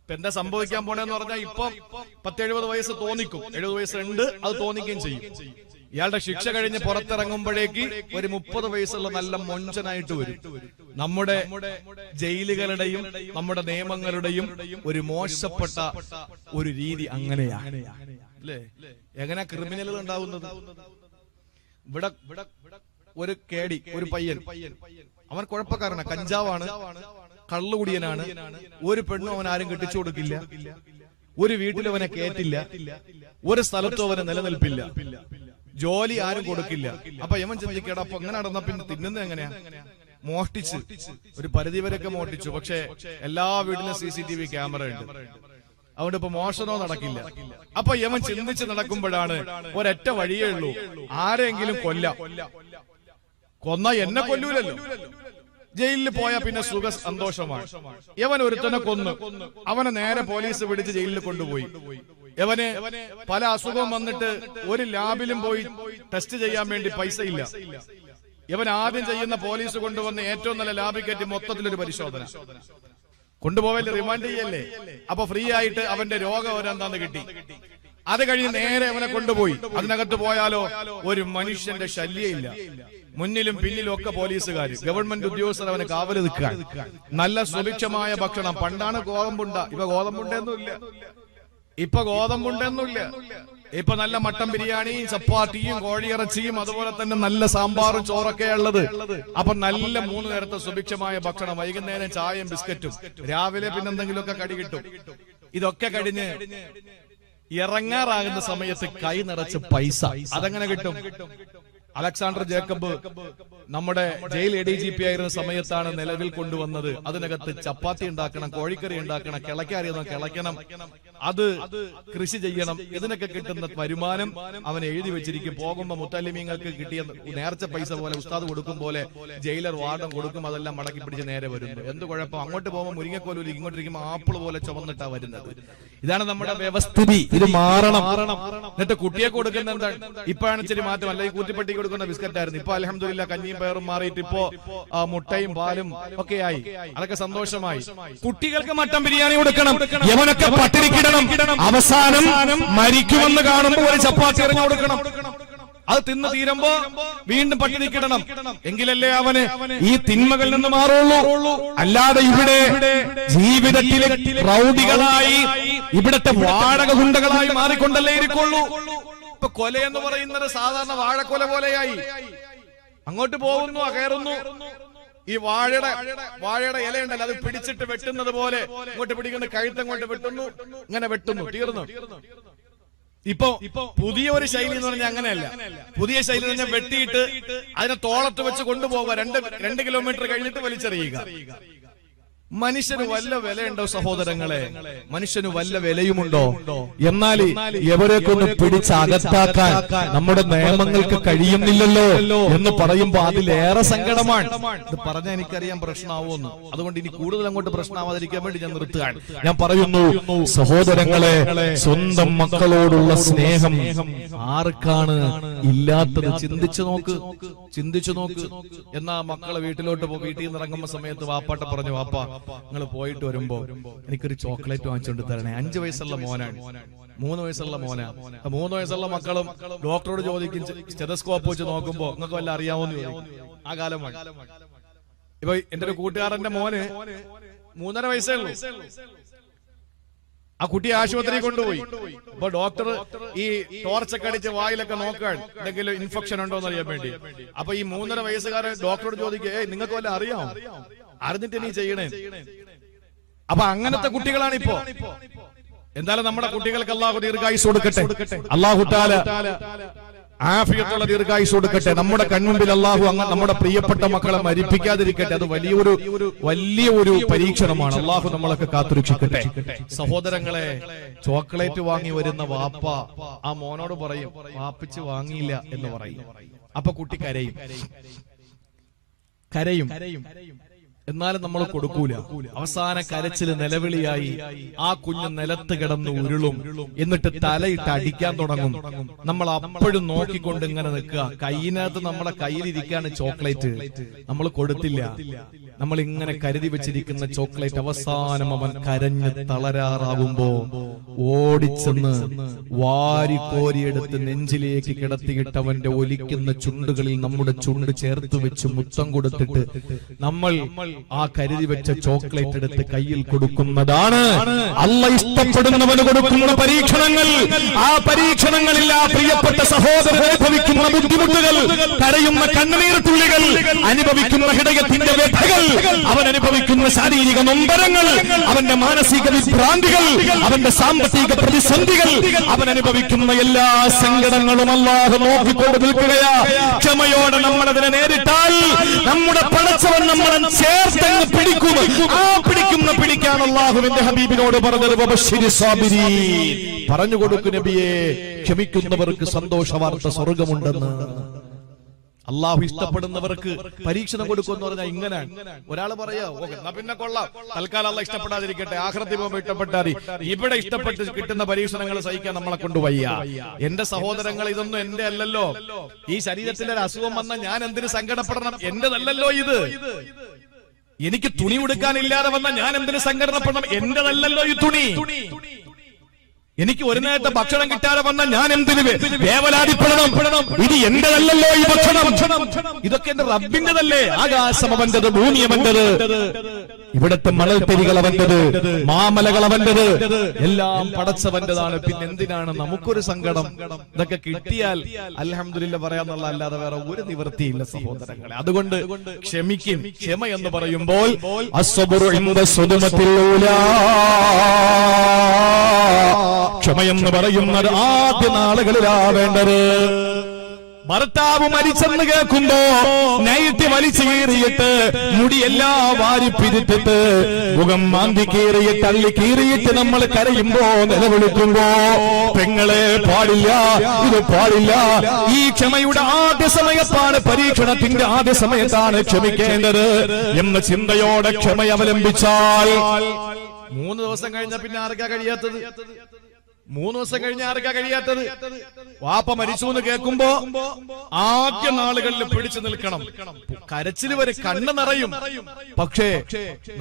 ഇപ്പൊ എന്താ സംഭവിക്കാൻ പോണെന്ന് പറഞ്ഞാൽ, ഇപ്പം 10-70 വയസ്സ് തോന്നിക്കും, 70 വയസ്സുണ്ട്, അത് തോന്നിക്കുകയും ചെയ്യും. ഇയാളുടെ ശിക്ഷ കഴിഞ്ഞ് പുറത്തിറങ്ങുമ്പോഴേക്ക് ഒരു 30 വയസ്സുള്ള നല്ല മൊഞ്ചനായിട്ട് വരും. നമ്മുടെ ജയിലുകളുടെയും നമ്മുടെ നിയമങ്ങളുടെയും ഒരു മോശപ്പെട്ട ഒരു രീതി അങ്ങനെയാണ് അല്ലേ? എങ്ങനെ ക്രിമിനലുകൾ ഉണ്ടാവുന്നത്? ഇവിടെ ഒരു കേടി, ഒരു പയ്യൻ, അവൻ കുഴപ്പക്കാരനാണ്, കഞ്ചാവാണ്, കള്ളുകുടിയനാണ്. ഒരു പെണ്ണും അവൻ ആരും കെട്ടിച്ചു കൊടുക്കില്ല, ഒരു വീട്ടിൽ അവനെ കേറ്റില്ല, ഒരു സ്ഥലത്തും അവന് നിലനിൽപ്പില്ല, ജോലി ആരും കൊടുക്കില്ല. അപ്പൊ യമൻ ചിന്തിക്കട, അപ്പൊ അങ്ങനെ നടന്ന പിന്നെ തിന്നുന്നത് എങ്ങനെയാ? മോഷ്ടിച്ച്, ഒരു പരിധി വരെയൊക്കെ മോഷ്ടിച്ചു. പക്ഷെ എല്ലാ വീട്ടിലും CCTV ക്യാമറ ഉണ്ട്, അതുകൊണ്ട് ഇപ്പൊ മോഷണോ നടക്കില്ല. അപ്പൊ യമൻ ചിന്തിച്ച് നടക്കുമ്പോഴാണ് ഒരൊറ്റ വഴിയേ ഉള്ളൂ, ആരെങ്കിലും കൊന്ന എന്നെ കൊല്ലൂലല്ലോ, ജയിലിൽ പോയാൽ പിന്നെ സുഖ സന്തോഷമാണ്. യവൻ ഒരുത്തനെ കൊന്നു, അവനെ നേരെ പോലീസ് പിടിച്ച് ജയിലിൽ കൊണ്ടുപോയി. യവന് പല അസുഖവും വന്നിട്ട് ഒരു ലാബിലും പോയി ടെസ്റ്റ് ചെയ്യാൻ വേണ്ടി പൈസ ഇല്ല. യവൻ ആദ്യം ചെയ്യുന്ന പോലീസ് കൊണ്ടുവന്ന് ഏറ്റവും നല്ല ലാബിൽ കയറ്റി മൊത്തത്തിലൊരു പരിശോധന കൊണ്ടുപോവല്ലേ, റിമാൻഡ് ചെയ്യല്ലേ. അപ്പൊ ഫ്രീ ആയിട്ട് അവന്റെ രോഗം ഓരോന്താന്ന് കിട്ടി. അത് കഴിഞ്ഞ് നേരെ അവനെ കൊണ്ടുപോയി. അതിനകത്ത് പോയാലോ ഒരു മനുഷ്യന്റെ ശല്യമില്ല. മുന്നിലും പിന്നിലും ഒക്കെ പോലീസുകാർ, ഗവൺമെന്റ് ഉദ്യോഗസ്ഥർ അവന് കാവല് നിൽക്കാൻ. നല്ല സുഭിക്ഷമായ ഭക്ഷണം. പണ്ടാണ് ഗോതമ്പുണ്ട, ഇപ്പൊ ഗോതമ്പുണ്ടെന്നില്ല. ഇപ്പൊ നല്ല മട്ടൻ ബിരിയാണിയും ചപ്പാത്തിയും കോഴിയിറച്ചിയും അതുപോലെ തന്നെ നല്ല സാമ്പാറും ചോറൊക്കെ ഉള്ളത്. അപ്പൊ നല്ല 3 നേരത്തെ സുഭിക്ഷമായ ഭക്ഷണം, വൈകുന്നേരം ചായയും ബിസ്ക്കറ്റും, രാവിലെ പിന്നെ എന്തെങ്കിലുമൊക്കെ കടി കിട്ടും. ഇതൊക്കെ കഴിഞ്ഞ് ഇറങ്ങാറാകുന്ന സമയത്ത് കൈ നിറച്ച് പൈസ. അതെങ്ങനെ കിട്ടും? അലക്സാണ്ടർ ജേക്കബ് നമ്മുടെ ജയിൽ ADGP ആയിരുന്ന സമയത്താണ് നിലവിൽ കൊണ്ടുവന്നത്. അതിനകത്ത് ചപ്പാത്തി ഉണ്ടാക്കണം, കോഴിക്കറി ഉണ്ടാക്കണം, കിളയ്ക്കറിയണം, കിളയ്ക്കണം, അത് കൃഷി ചെയ്യണം. ഇതിനൊക്കെ കിട്ടുന്ന വരുമാനം അവൻ എഴുതി വെച്ചിരിക്കും. പോകുമ്പോ മുത്തല്ലിമീങ്ങൾക്ക് കിട്ടിയ നേർച്ച പൈസ പോലെ ഉസ്താദ് കൊടുക്കും പോലെ ജയിലർ വാർഡൻ കൊടുക്കും. അതെല്ലാം മടക്കി പിടിച്ച് നേരെ വരുന്നു. എന്ത് കുഴപ്പം? അങ്ങോട്ട് പോകുമ്പോൾ മുരിങ്ങക്കോലൂരി, ഇങ്ങോട്ടിരിക്കുമ്പോൾ ആപ്പിൾ പോലെ ചുവന്നിട്ടാ വരുന്നത്. ഇതാണ് നമ്മുടെ വ്യവസ്ഥിതി. ഇത് മാറണം. എന്നിട്ട് കുട്ടിയെ കൊടുക്കുന്ന എന്താണ്? ഇപ്പോഴാണ് ഇച്ചിരി മാറ്റം. അല്ല, ഈ കൂറ്റിപ്പട്ടി കൊടുക്കുന്ന ബിസ്ക്കറ്റ് ആയിരുന്നു. ഇപ്പൊ അൽഹംദുലില്ലാ കഞ്ഞിയും പയറും മാറിയിട്ട് ഇപ്പോ മുട്ടയും പാലും ഒക്കെ ആയി. അതൊക്കെ സന്തോഷമായി. കുട്ടികൾക്ക് മട്ടൻ ബിരിയാണി കൊടുക്കണം. യവനൊക്കെ പട്ടിണിക്കിടണം. അവസാനം മരിക്കുമെന്ന് കാണുമ്പോൾ ഒരു ചപ്പാത്തി എറിഞ്ഞു കൊടുക്കണം. അത് തിന്ന് തീരുമ്പോ വീണ്ടും പട്ടിണിക്കിടണം. എങ്കിലല്ലേ അവന് ഈ തിന്മകളിൽ നിന്ന് മാറുള്ളൂ. അല്ലാതെ ഇവിടെ ജീവിതത്തിലെ പ്രൗഢികളായി ഇവിടത്തെ വാടക ഗുണ്ടകളായി മാറിക്കൊണ്ടല്ലേ ഇരിക്കുള്ളൂ. ഇപ്പൊ കൊലയെന്ന് പറയുന്നത് സാധാരണ വാഴക്കൊല പോലെയായി. അങ്ങോട്ട് പോകുന്നു, കയറുന്നു. ഈ വാഴയുടെ ഇലയുണ്ടല്ലോ, അത് പിടിച്ചിട്ട് വെട്ടുന്നത് പോലെ ഇങ്ങോട്ട് പിടിക്കുന്ന കഴുത്തങ്ങോട്ട് വെട്ടുന്നു, ഇങ്ങനെ വെട്ടുന്നു, തീർന്നു. ഇപ്പൊ പുതിയ ഒരു ശൈലി എന്ന് പറഞ്ഞാൽ അങ്ങനെയല്ല. പുതിയ ശൈലി എന്ന് പറഞ്ഞാൽ വെട്ടിയിട്ട് അതിനെ തോളത്ത് വെച്ച് കൊണ്ടുപോവുക, 2 കിലോമീറ്റർ കഴിഞ്ഞിട്ട് വലിച്ചെറിയുക. മനുഷ്യന് വല്ല വിലയുണ്ടോ സഹോദരങ്ങളെ? മനുഷ്യന് വല്ല വിലയുമുണ്ടോ? എന്നാൽ എവരെക്കൊന്ന് പിടിച്ചകത്താക്കാൻ നമ്മുടെ നിയമങ്ങൾക്ക് കഴിയുന്നില്ലല്ലോ എന്ന് പറയുമ്പോ അതിലേറെ സങ്കടമാണ്. ഇത് പറഞ്ഞാൽ എനിക്കറിയാൻ പ്രശ്നമാവുമെന്ന്. അതുകൊണ്ട് ഇനി കൂടുതൽ അങ്ങോട്ട് പ്രശ്നമാവാതിരിക്കാൻ വേണ്ടി ഞാൻ നിർത്തുകയാണ്. ഞാൻ പറയുന്നു, സഹോദരങ്ങളെ, സ്വന്തം മക്കളോടുള്ള സ്നേഹം ആർക്കാണ് ഇല്ലാത്തത്? ചിന്തിച്ചു നോക്ക്. എന്നാ മക്കളെ വീട്ടിൽ നിന്ന് ഇറങ്ങുമ്പോ സമയത്ത് വാപ്പാട്ട പറഞ്ഞു, വാപ്പ നിങ്ങൾ പോയിട്ട് വരുമ്പോ എനിക്കൊരു ചോക്ലേറ്റ് വാങ്ങിച്ചുകൊണ്ട് തരണേ. 5 വയസ്സുള്ള മോനാണ്, 3 വയസ്സുള്ള മോനാ. 3 വയസ്സുള്ള മക്കളും ഡോക്ടറോട് ചോദിക്കും, സ്റ്റെതസ്കോപ്പ് വെച്ച് നോക്കുമ്പോ നിങ്ങൾക്ക് വല്ല അറിയാമോന്ന് ചോദിക്കും. ആ കാലമാണ്. ഇപ്പൊ എന്റെ ഒരു കൂട്ടുകാരന്റെ മോന് 3.5 വയസ്സേ ഉള്ളൂ. ആ കുട്ടിയെ ആശുപത്രിയിൽ കൊണ്ടുപോയി. അപ്പൊ ഡോക്ടർ ഈ ടോർച്ചൊക്കെ അടിച്ച് വായിലൊക്കെ നോക്കാൻ എന്തെങ്കിലും ഇൻഫെക്ഷൻ ഉണ്ടോ എന്ന് അറിയാൻ വേണ്ടി. അപ്പൊ ഈ 3.5 വയസ്സുകാരൻ ഡോക്ടറോട് ചോദിക്കുക, നിങ്ങൾക്ക് വല്ല അറിയാമോ? അറിഞ്ഞിട്ട് നീ ചെയ്യണേ. അപ്പൊ അങ്ങനത്തെ കുട്ടികളാണ് ഇപ്പോ. എന്തായാലും നമ്മുടെ കുട്ടികൾക്ക് അല്ലാഹു ദീർഘായുസ് കൊടുക്കട്ടെ. അല്ലാഹു തആല ആഫിയത്തുള്ള ദീർഘായുസ് കൊടുക്കട്ടെ. നമ്മുടെ കൺമുമ്പിൽ അല്ലാഹു നമ്മുടെ പ്രിയപ്പെട്ട മക്കളെ മരിപ്പിക്കാതിരിക്കട്ടെ. അത് വലിയൊരു പരീക്ഷണമാണ്. അല്ലാഹു നമ്മളൊക്കെ കാത്തുരക്ഷിക്കട്ടെ. സഹോദരങ്ങളെ, ചോക്ലേറ്റ് വാങ്ങി വരുന്ന വാപ്പ ആ മോനോട് പറയും, വാപ്പിച്ച് വാങ്ങിയില്ല എന്ന് പറയും. അപ്പൊ കുട്ടി കരയും. എന്നാലും നമ്മൾ കൊടുക്കൂല. അവസാന കരച്ചില് നിലവിളിയായി ആ കുഞ്ഞ് നിലത്ത് കിടന്ന് ഉരുളും. എന്നിട്ട് തലയിട്ട് അടിക്കാൻ തുടങ്ങും. നമ്മൾ അപ്പോഴും നോക്കിക്കൊണ്ട് ഇങ്ങനെ നിൽക്കുക. കയ്യിനകത്ത് നമ്മുടെ കയ്യിലിരിക്കാണ് ചോക്ലേറ്റ്. നമ്മൾ കൊടുത്തില്ല. നമ്മൾ ഇങ്ങനെ കരുതി വെച്ചിരിക്കുന്ന ചോക്ലേറ്റ് അവസാനം അവൻ കരഞ്ഞ് തളരാറാകുമ്പോ ഓടിച്ചെന്ന് വാരിക്കോരിയെടുത്ത് നെഞ്ചിലേക്ക് കിടത്തിയിട്ടവന്റെ ഒലിക്കുന്ന ചുണ്ടുകളിൽ നമ്മുടെ ചുണ്ട് ചേർത്ത് വെച്ച് മുത്തം കൊടുത്തിട്ട് നമ്മൾ ആ കരുതി വെച്ച ചോക്ലേറ്റ് എടുത്ത് കയ്യിൽ കൊടുക്കുന്നതാണ് അല്ലാഹ് ഇഷ്ടപ്പെടുന്നവന് കൊടുക്കുന്ന പരീക്ഷണങ്ങൾ. ആ പരീക്ഷണങ്ങളിൽ ആ പ്രിയപ്പെട്ട സഹോദരൻ അനുഭവിക്കുന്ന ബുദ്ധിമുട്ടുകൾ, കരയുന്ന കണ്ണുനീർ തുള്ളികൾ, അനുഭവിക്കുന്ന ഹൃദയത്തിന്റെ വ്യഥകൾ, അവൻ അനുഭവിക്കുന്ന ശാരീരിക നൊമ്പരങ്ങൾ, അവന്റെ മാനസിക വിഭ്രാന്തികൾ, അവന്റെ സാമ്പത്തിക പ്രതിസന്ധികൾ, അവൻ അനുഭവിക്കുന്ന എല്ലാ സങ്കടങ്ങളും അല്ലാഹു നോക്കിക്കൊണ്ട് നിൽക്കുകയാ. ക്ഷമയോടെ നമ്മളതിനെ നേരിട്ടാൽ നമ്മുടെ പടച്ചവൻ നമ്മളെ ചേർത്തങ്ങ് പിടിക്കും. ആ പിടിക്കാൻ അല്ലാഹുവിന്റെ ഹബീബിനോട് പറഞ്ഞത് വബശ്ശിരി സാബിരീൻ, പറഞ്ഞു കൊടുക്കു നബിയെ, ക്ഷമിക്കുന്നവർക്ക് സന്തോഷ വാർത്ത സ്വർഗമുണ്ടെന്ന്. അള്ളാഹു ഇഷ്ടപ്പെടുന്നവർക്ക് പരീക്ഷണം കൊടുക്കുമെന്ന് പറഞ്ഞാൽ ഇങ്ങനെയാണ്. ഒരാൾ പറയാ ഓക്കെ എന്നാ പിന്നെ കൊള്ളാം, തൽക്കാലം അള്ളാഹ് ഇഷ്ടപ്പെടാതിരിക്കട്ടെ, ആഖിറത്തിൽ പോകുമ്പോൾ ഇഷ്ടപ്പെട്ടാൽ ഇവിടെ ഇഷ്ടപ്പെട്ട് കിട്ടുന്ന പരീക്ഷണങ്ങൾ സഹിക്കാൻ നമ്മളെ കൊണ്ട് വയ്യ. എന്റെ സഹോദരങ്ങൾ, ഇതൊന്നും എന്റെ അല്ലല്ലോ. ഈ ശരീരത്തിന്റെ ഒരു അസുഖം വന്നാൽ ഞാൻ എന്തിനു സങ്കടപ്പെടണം? എന്റെതല്ലല്ലോ ഇത്. എനിക്ക് തുണി ഉടുക്കാനില്ലാതെ വന്നാൽ ഞാൻ എന്തിനു സങ്കടപ്പെടണം? എന്റെതല്ലല്ലോ ഈ തുണി. എനിക്ക് ഒരു നേരത്തെ ഭക്ഷണം കിട്ടാതെ വന്നാൽ ഞാൻ എന്തിനു വേവലാതിപ്പെടണം? ഇത് എന്റെതല്ലല്ലോ ഈ ഭക്ഷണം. ഇതൊക്കെ എന്റെ റബ്ബിന്റെതല്ലേ. ആകാശം അവന്റേത്, ഭൂമി അവന്റേത്, ഇവിടത്തെ മണൽത്തരികൾ അവന്റേത്, മാമലകൾ അവന്റേത്, എല്ലാം പടച്ചവന്റേതാണ്. പിന്നെ എന്തിനാണ് നമുക്കൊരു സങ്കടം? ഇതൊക്കെ കിട്ടിയാൽ അൽഹംദുലില്ലാഹ് പറയാന്നുള്ള അല്ലാതെ വേറെ ഒരു നിവൃത്തിയില്ല സഹോദരങ്ങളെ. അതുകൊണ്ട് ക്ഷമിക്കും. ക്ഷമ എന്ന് പറയുമ്പോൾ അസ്സബ്റു ഇൻദ സുദ്മത്തിൽ ഊലാ, ക്ഷമയെന്ന് പറയുന്നത് ആദ്യ നാളുകളിലാ വേണ്ടത്. ഭർത്താവ് മരിച്ചെന്ന് കേൾക്കുമ്പോ നൈറ്റ് വലിച്ചു കീറിയിട്ട് മുടിയെല്ലാം വാരി പിരിത്തിട്ട് മുഖം മാന്തി കീറിയിട്ട് തള്ളി കീറിയിട്ട് നമ്മൾ കരയുമ്പോ നിലവിളിക്കുമ്പോ പെങ്ങളെ പാടില്ല, ഇത് പാടില്ല. ഈ ക്ഷമയുടെ ആദ്യ സമയത്താണ്, പരീക്ഷണത്തിന്റെ ആദ്യ സമയത്താണ് ക്ഷമിക്കേണ്ടത് എന്ന ചിന്തയോടെ ക്ഷമ അവലംബിച്ചാൽ 3 ദിവസം കഴിഞ്ഞ പിന്നെ ആർക്കാ കഴിയാത്തത്? 3 ദിവസം കഴിഞ്ഞ ആർക്കാ കഴിയാത്തത്? വാപ്പ മരിച്ചു എന്ന് കേൾക്കുമ്പോ ആദ്യ നാളുകളിൽ പിടിച്ചു നിൽക്കണം. കരച്ചിൽ വരെ കണ്ണ് നിറയും, പക്ഷേ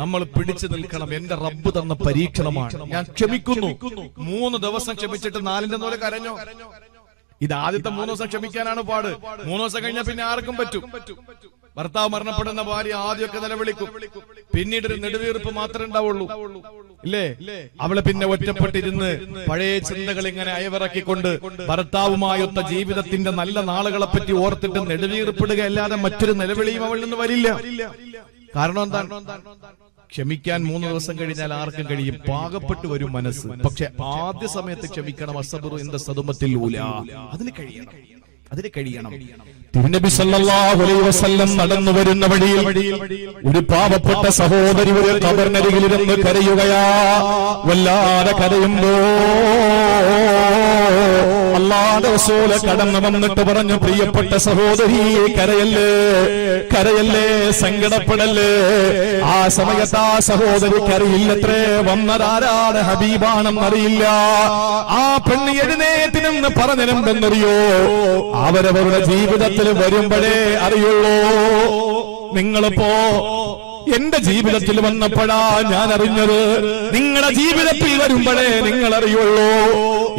നമ്മൾ പിടിച്ചു നിൽക്കണം. എന്റെ റബ്ബ് തന്ന പരീക്ഷണമാണ്, ഞാൻ ക്ഷമിക്കുന്നു. 3 ദിവസം ക്ഷമിച്ചിട്ട് 4ന്റെ പോലെ കരഞ്ഞോ? ഇത് ആദ്യത്തെ 3 ദിവസം ക്ഷമിക്കാനാണ് പാട്. 3 ദിവസം കഴിഞ്ഞാൽ പിന്നെ ആർക്കും പറ്റും. ഭർത്താവ് മരണപ്പെടുന്ന ഭാര്യ ആദ്യമൊക്കെ നിലവിളിക്കും, പിന്നീട് ഒരു നെടുവീർപ്പ് മാത്രമേ ഉണ്ടാവുള്ളൂ, ഇല്ലേ? അവളെ പിന്നെ ഒറ്റപ്പെട്ടിരുന്ന് പഴയ ചിന്തകൾ ഇങ്ങനെ അയവിറക്കിക്കൊണ്ട് ഭർത്താവുമായൊത്ത ജീവിതത്തിന്റെ നല്ല നാളുകളെ പറ്റി ഓർത്തിട്ട് നെടുവീർപ്പിടുക അല്ലാതെ മറ്റൊരു നിലവിളിയും അവളിൽ നിന്ന് വരില്ല. കാരണം എന്താണ്? ക്ഷമിക്കാൻ 3 ദിവസം കഴിഞ്ഞാൽ ആർക്കും കഴിയും, പാകപ്പെട്ടു വരും മനസ്സ്. പക്ഷെ ആദ്യ സമയത്ത് ക്ഷമിക്കണം. അസ്സബ്റു ഇൻദ സദ്മത്തിൽ ഊലാ, അതിന് കഴിയണം. തിരുനബി സല്ലല്ലാഹു അലൈഹി വസല്ലം നടന്നു വരുന്ന വഴിയിൽ ഒരു പാവപ്പെട്ട സഹോദരി ഒരു ഖബറിനരികിലിരുന്ന് കരയുകയാ. വല്ലാതെ കരയുമ്പോ അല്ലാഹുവിന്റെ റസൂൽ കടന്നു വന്നിട്ട് പറഞ്ഞു, പ്രിയപ്പെട്ട സഹോദരി, കരയല്ലേ, സങ്കടപ്പെടല്ലേ. ആ സമയത്ത് ആ സഹോദരി കരയില്ലത്രേ. വന്നതാരാണ്? ഹബീബാണെന്നറിയില്ല. ആ പെണ്ണ് എഴുന്നേറ്റിനെന്ന് പറഞ്ഞെന്തെന്നറിയോ? അവരവരുടെ ജീവിതത്തിൽ വരുമ്പോഴേ അറിയുള്ളൂ. നിങ്ങളിപ്പോ എന്റെ ജീവിതത്തിൽ വന്നപ്പോഴാ ഞാൻ അറിഞ്ഞത്, നിങ്ങളുടെ ജീവിതത്തിൽ വരുമ്പോഴേ നിങ്ങൾ അറിയുള്ളൂ.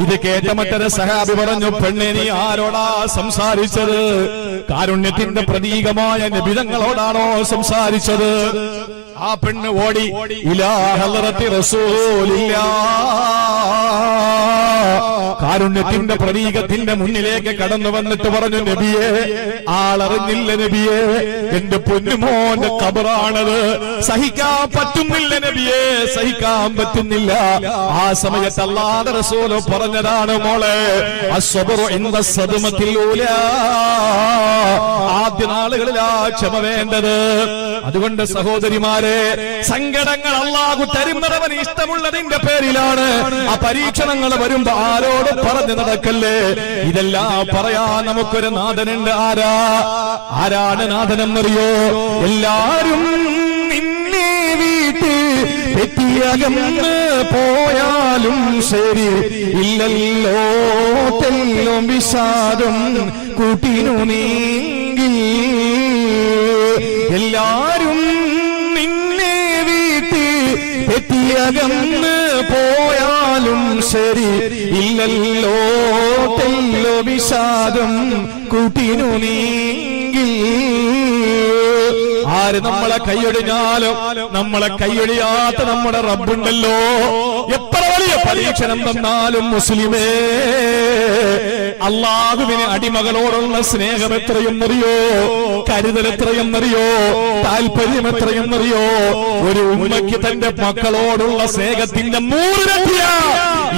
ഇത് കേട്ട മറ്റൊരു സഹാബി പറഞ്ഞു, പെണ്ണെ നീ ആരോടാ സംസാരിച്ചത്? കാരുണ്യത്തിന്റെ പ്രതീകമായ നബിതങ്ങളോടാണോ സംസാരിച്ചത്? ആ പെണ്ണ് ഓടി ഇലാ ഹളറത്തി റസൂലില്ലാഹ്, കാരുണ്യത്തിന്റെ പ്രതീകത്തിന്റെ മുന്നിലേക്ക് കടന്നു വന്നിട്ട് പറഞ്ഞു, നബിയെ, ആളറിഞ്ഞില്ല നബിയെ, എന്റെ പൊന്നുമോന്റെ ഖബറാണത്, സഹിക്കാൻ പറ്റുന്നില്ല നബിയെ, സഹിക്കാൻ പറ്റുന്നില്ല. ആ സമയത്ത് അല്ലാഹുവിന്റെ റസൂൽ പറഞ്ഞതാണ്, മോളെ, അസ്സബ്റു ഇൻദ സദ്മത്തിൽ ഊലാ, ആദ്യ നാളുകളിലാ ക്ഷമ വേണ്ടത്. അതുകൊണ്ട് സഹോദരിമാരെ, സങ്കടങ്ങൾ അല്ലാഹു തരുന്നവന് ഇഷ്ടമുള്ളതിന്റെ പേരിലാണ്. ആ പരീക്ഷണങ്ങൾ വരുമ്പോ ആരോട് പറഞ്ഞു നടക്കല്ലേ. ഇതെല്ലാം പറയാൻ നമുക്കൊരു നാഥനുണ്ട്. ആരാണ് നാഥനെന്നറിയോ? എല്ലാരും നിന്നെ വീട്ടിൽ തെറ്റിയകന്ന് പോയാലും ശരി, ഇല്ലല്ലോ തെല്ലും വിഷാദം കൂട്ടിനു നീങ്ങി. എല്ലാരും നിന്നെ വീട്ടിൽ തെറ്റിയകന്ന് പോയാലും ശരി, ഇല്ലല്ലോ തെല്ലോ വിഷാദം കൂട്ടിനു നീങ്ങി. ആര് നമ്മളെ കൈയൊടിഞ്ഞാലും നമ്മളെ കൈയൊടിയാത്ത നമ്മുടെ റബ്ബുണ്ടല്ലോ. എത്ര വലിയ പരീക്ഷണം തന്നാലും മുസ്ലിമേ, അല്ലാഹുവിന് അടിമകളോടുള്ള സ്നേഹം എത്രയെന്നറിയോ? കരുതൽ എത്രയെന്നറിയോ? താല്പര്യം എത്രയെന്നറിയോ? ഒരു ഉമ്മയ്ക്ക് തന്റെ മക്കളോടുള്ള സ്നേഹത്തിന്റെ 3 ഇരട്ടിയാ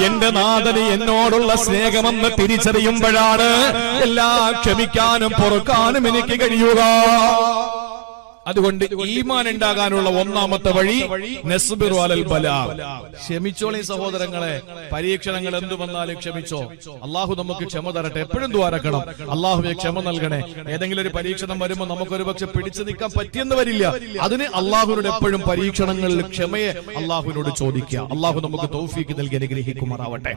എന്റെ നാഥന് എന്നോടുള്ള സ്നേഹമെന്ന് തിരിച്ചറിയുമ്പോഴാണ് എല്ലാം ക്ഷമിക്കാനും പൊറുക്കാനും എനിക്ക് കഴിയുക. അതുകൊണ്ട് ഈമാൻ ഉണ്ടാകാനുള്ള ഒന്നാമത്തെ വഴി നസ്ബിറു അലൽ ബലാ. ക്ഷമിച്ചോളി സഹോദരങ്ങളെ, പരീക്ഷണങ്ങൾ എന്തു വന്നാലും ക്ഷമിച്ചോ. അള്ളാഹു നമുക്ക് ക്ഷമ തരട്ടെ. എപ്പോഴും ദ്വാരക്കണം, അള്ളാഹുവെ ക്ഷമ നൽകണേ. ഏതെങ്കിലും ഒരു പരീക്ഷണം വരുമ്പോൾ നമുക്കൊരു പക്ഷെ പിടിച്ചു നിൽക്കാൻ പറ്റിയെന്ന് വരില്ല. അതിന് അള്ളാഹുവിനോട് എപ്പോഴും പരീക്ഷണങ്ങളിൽ ക്ഷമയെ അള്ളാഹുവിനോട് ചോദിക്കുക. അള്ളാഹു നമുക്ക് തൗഫീക്ക് നൽകി അനുഗ്രഹിക്കുമാറാവട്ടെ.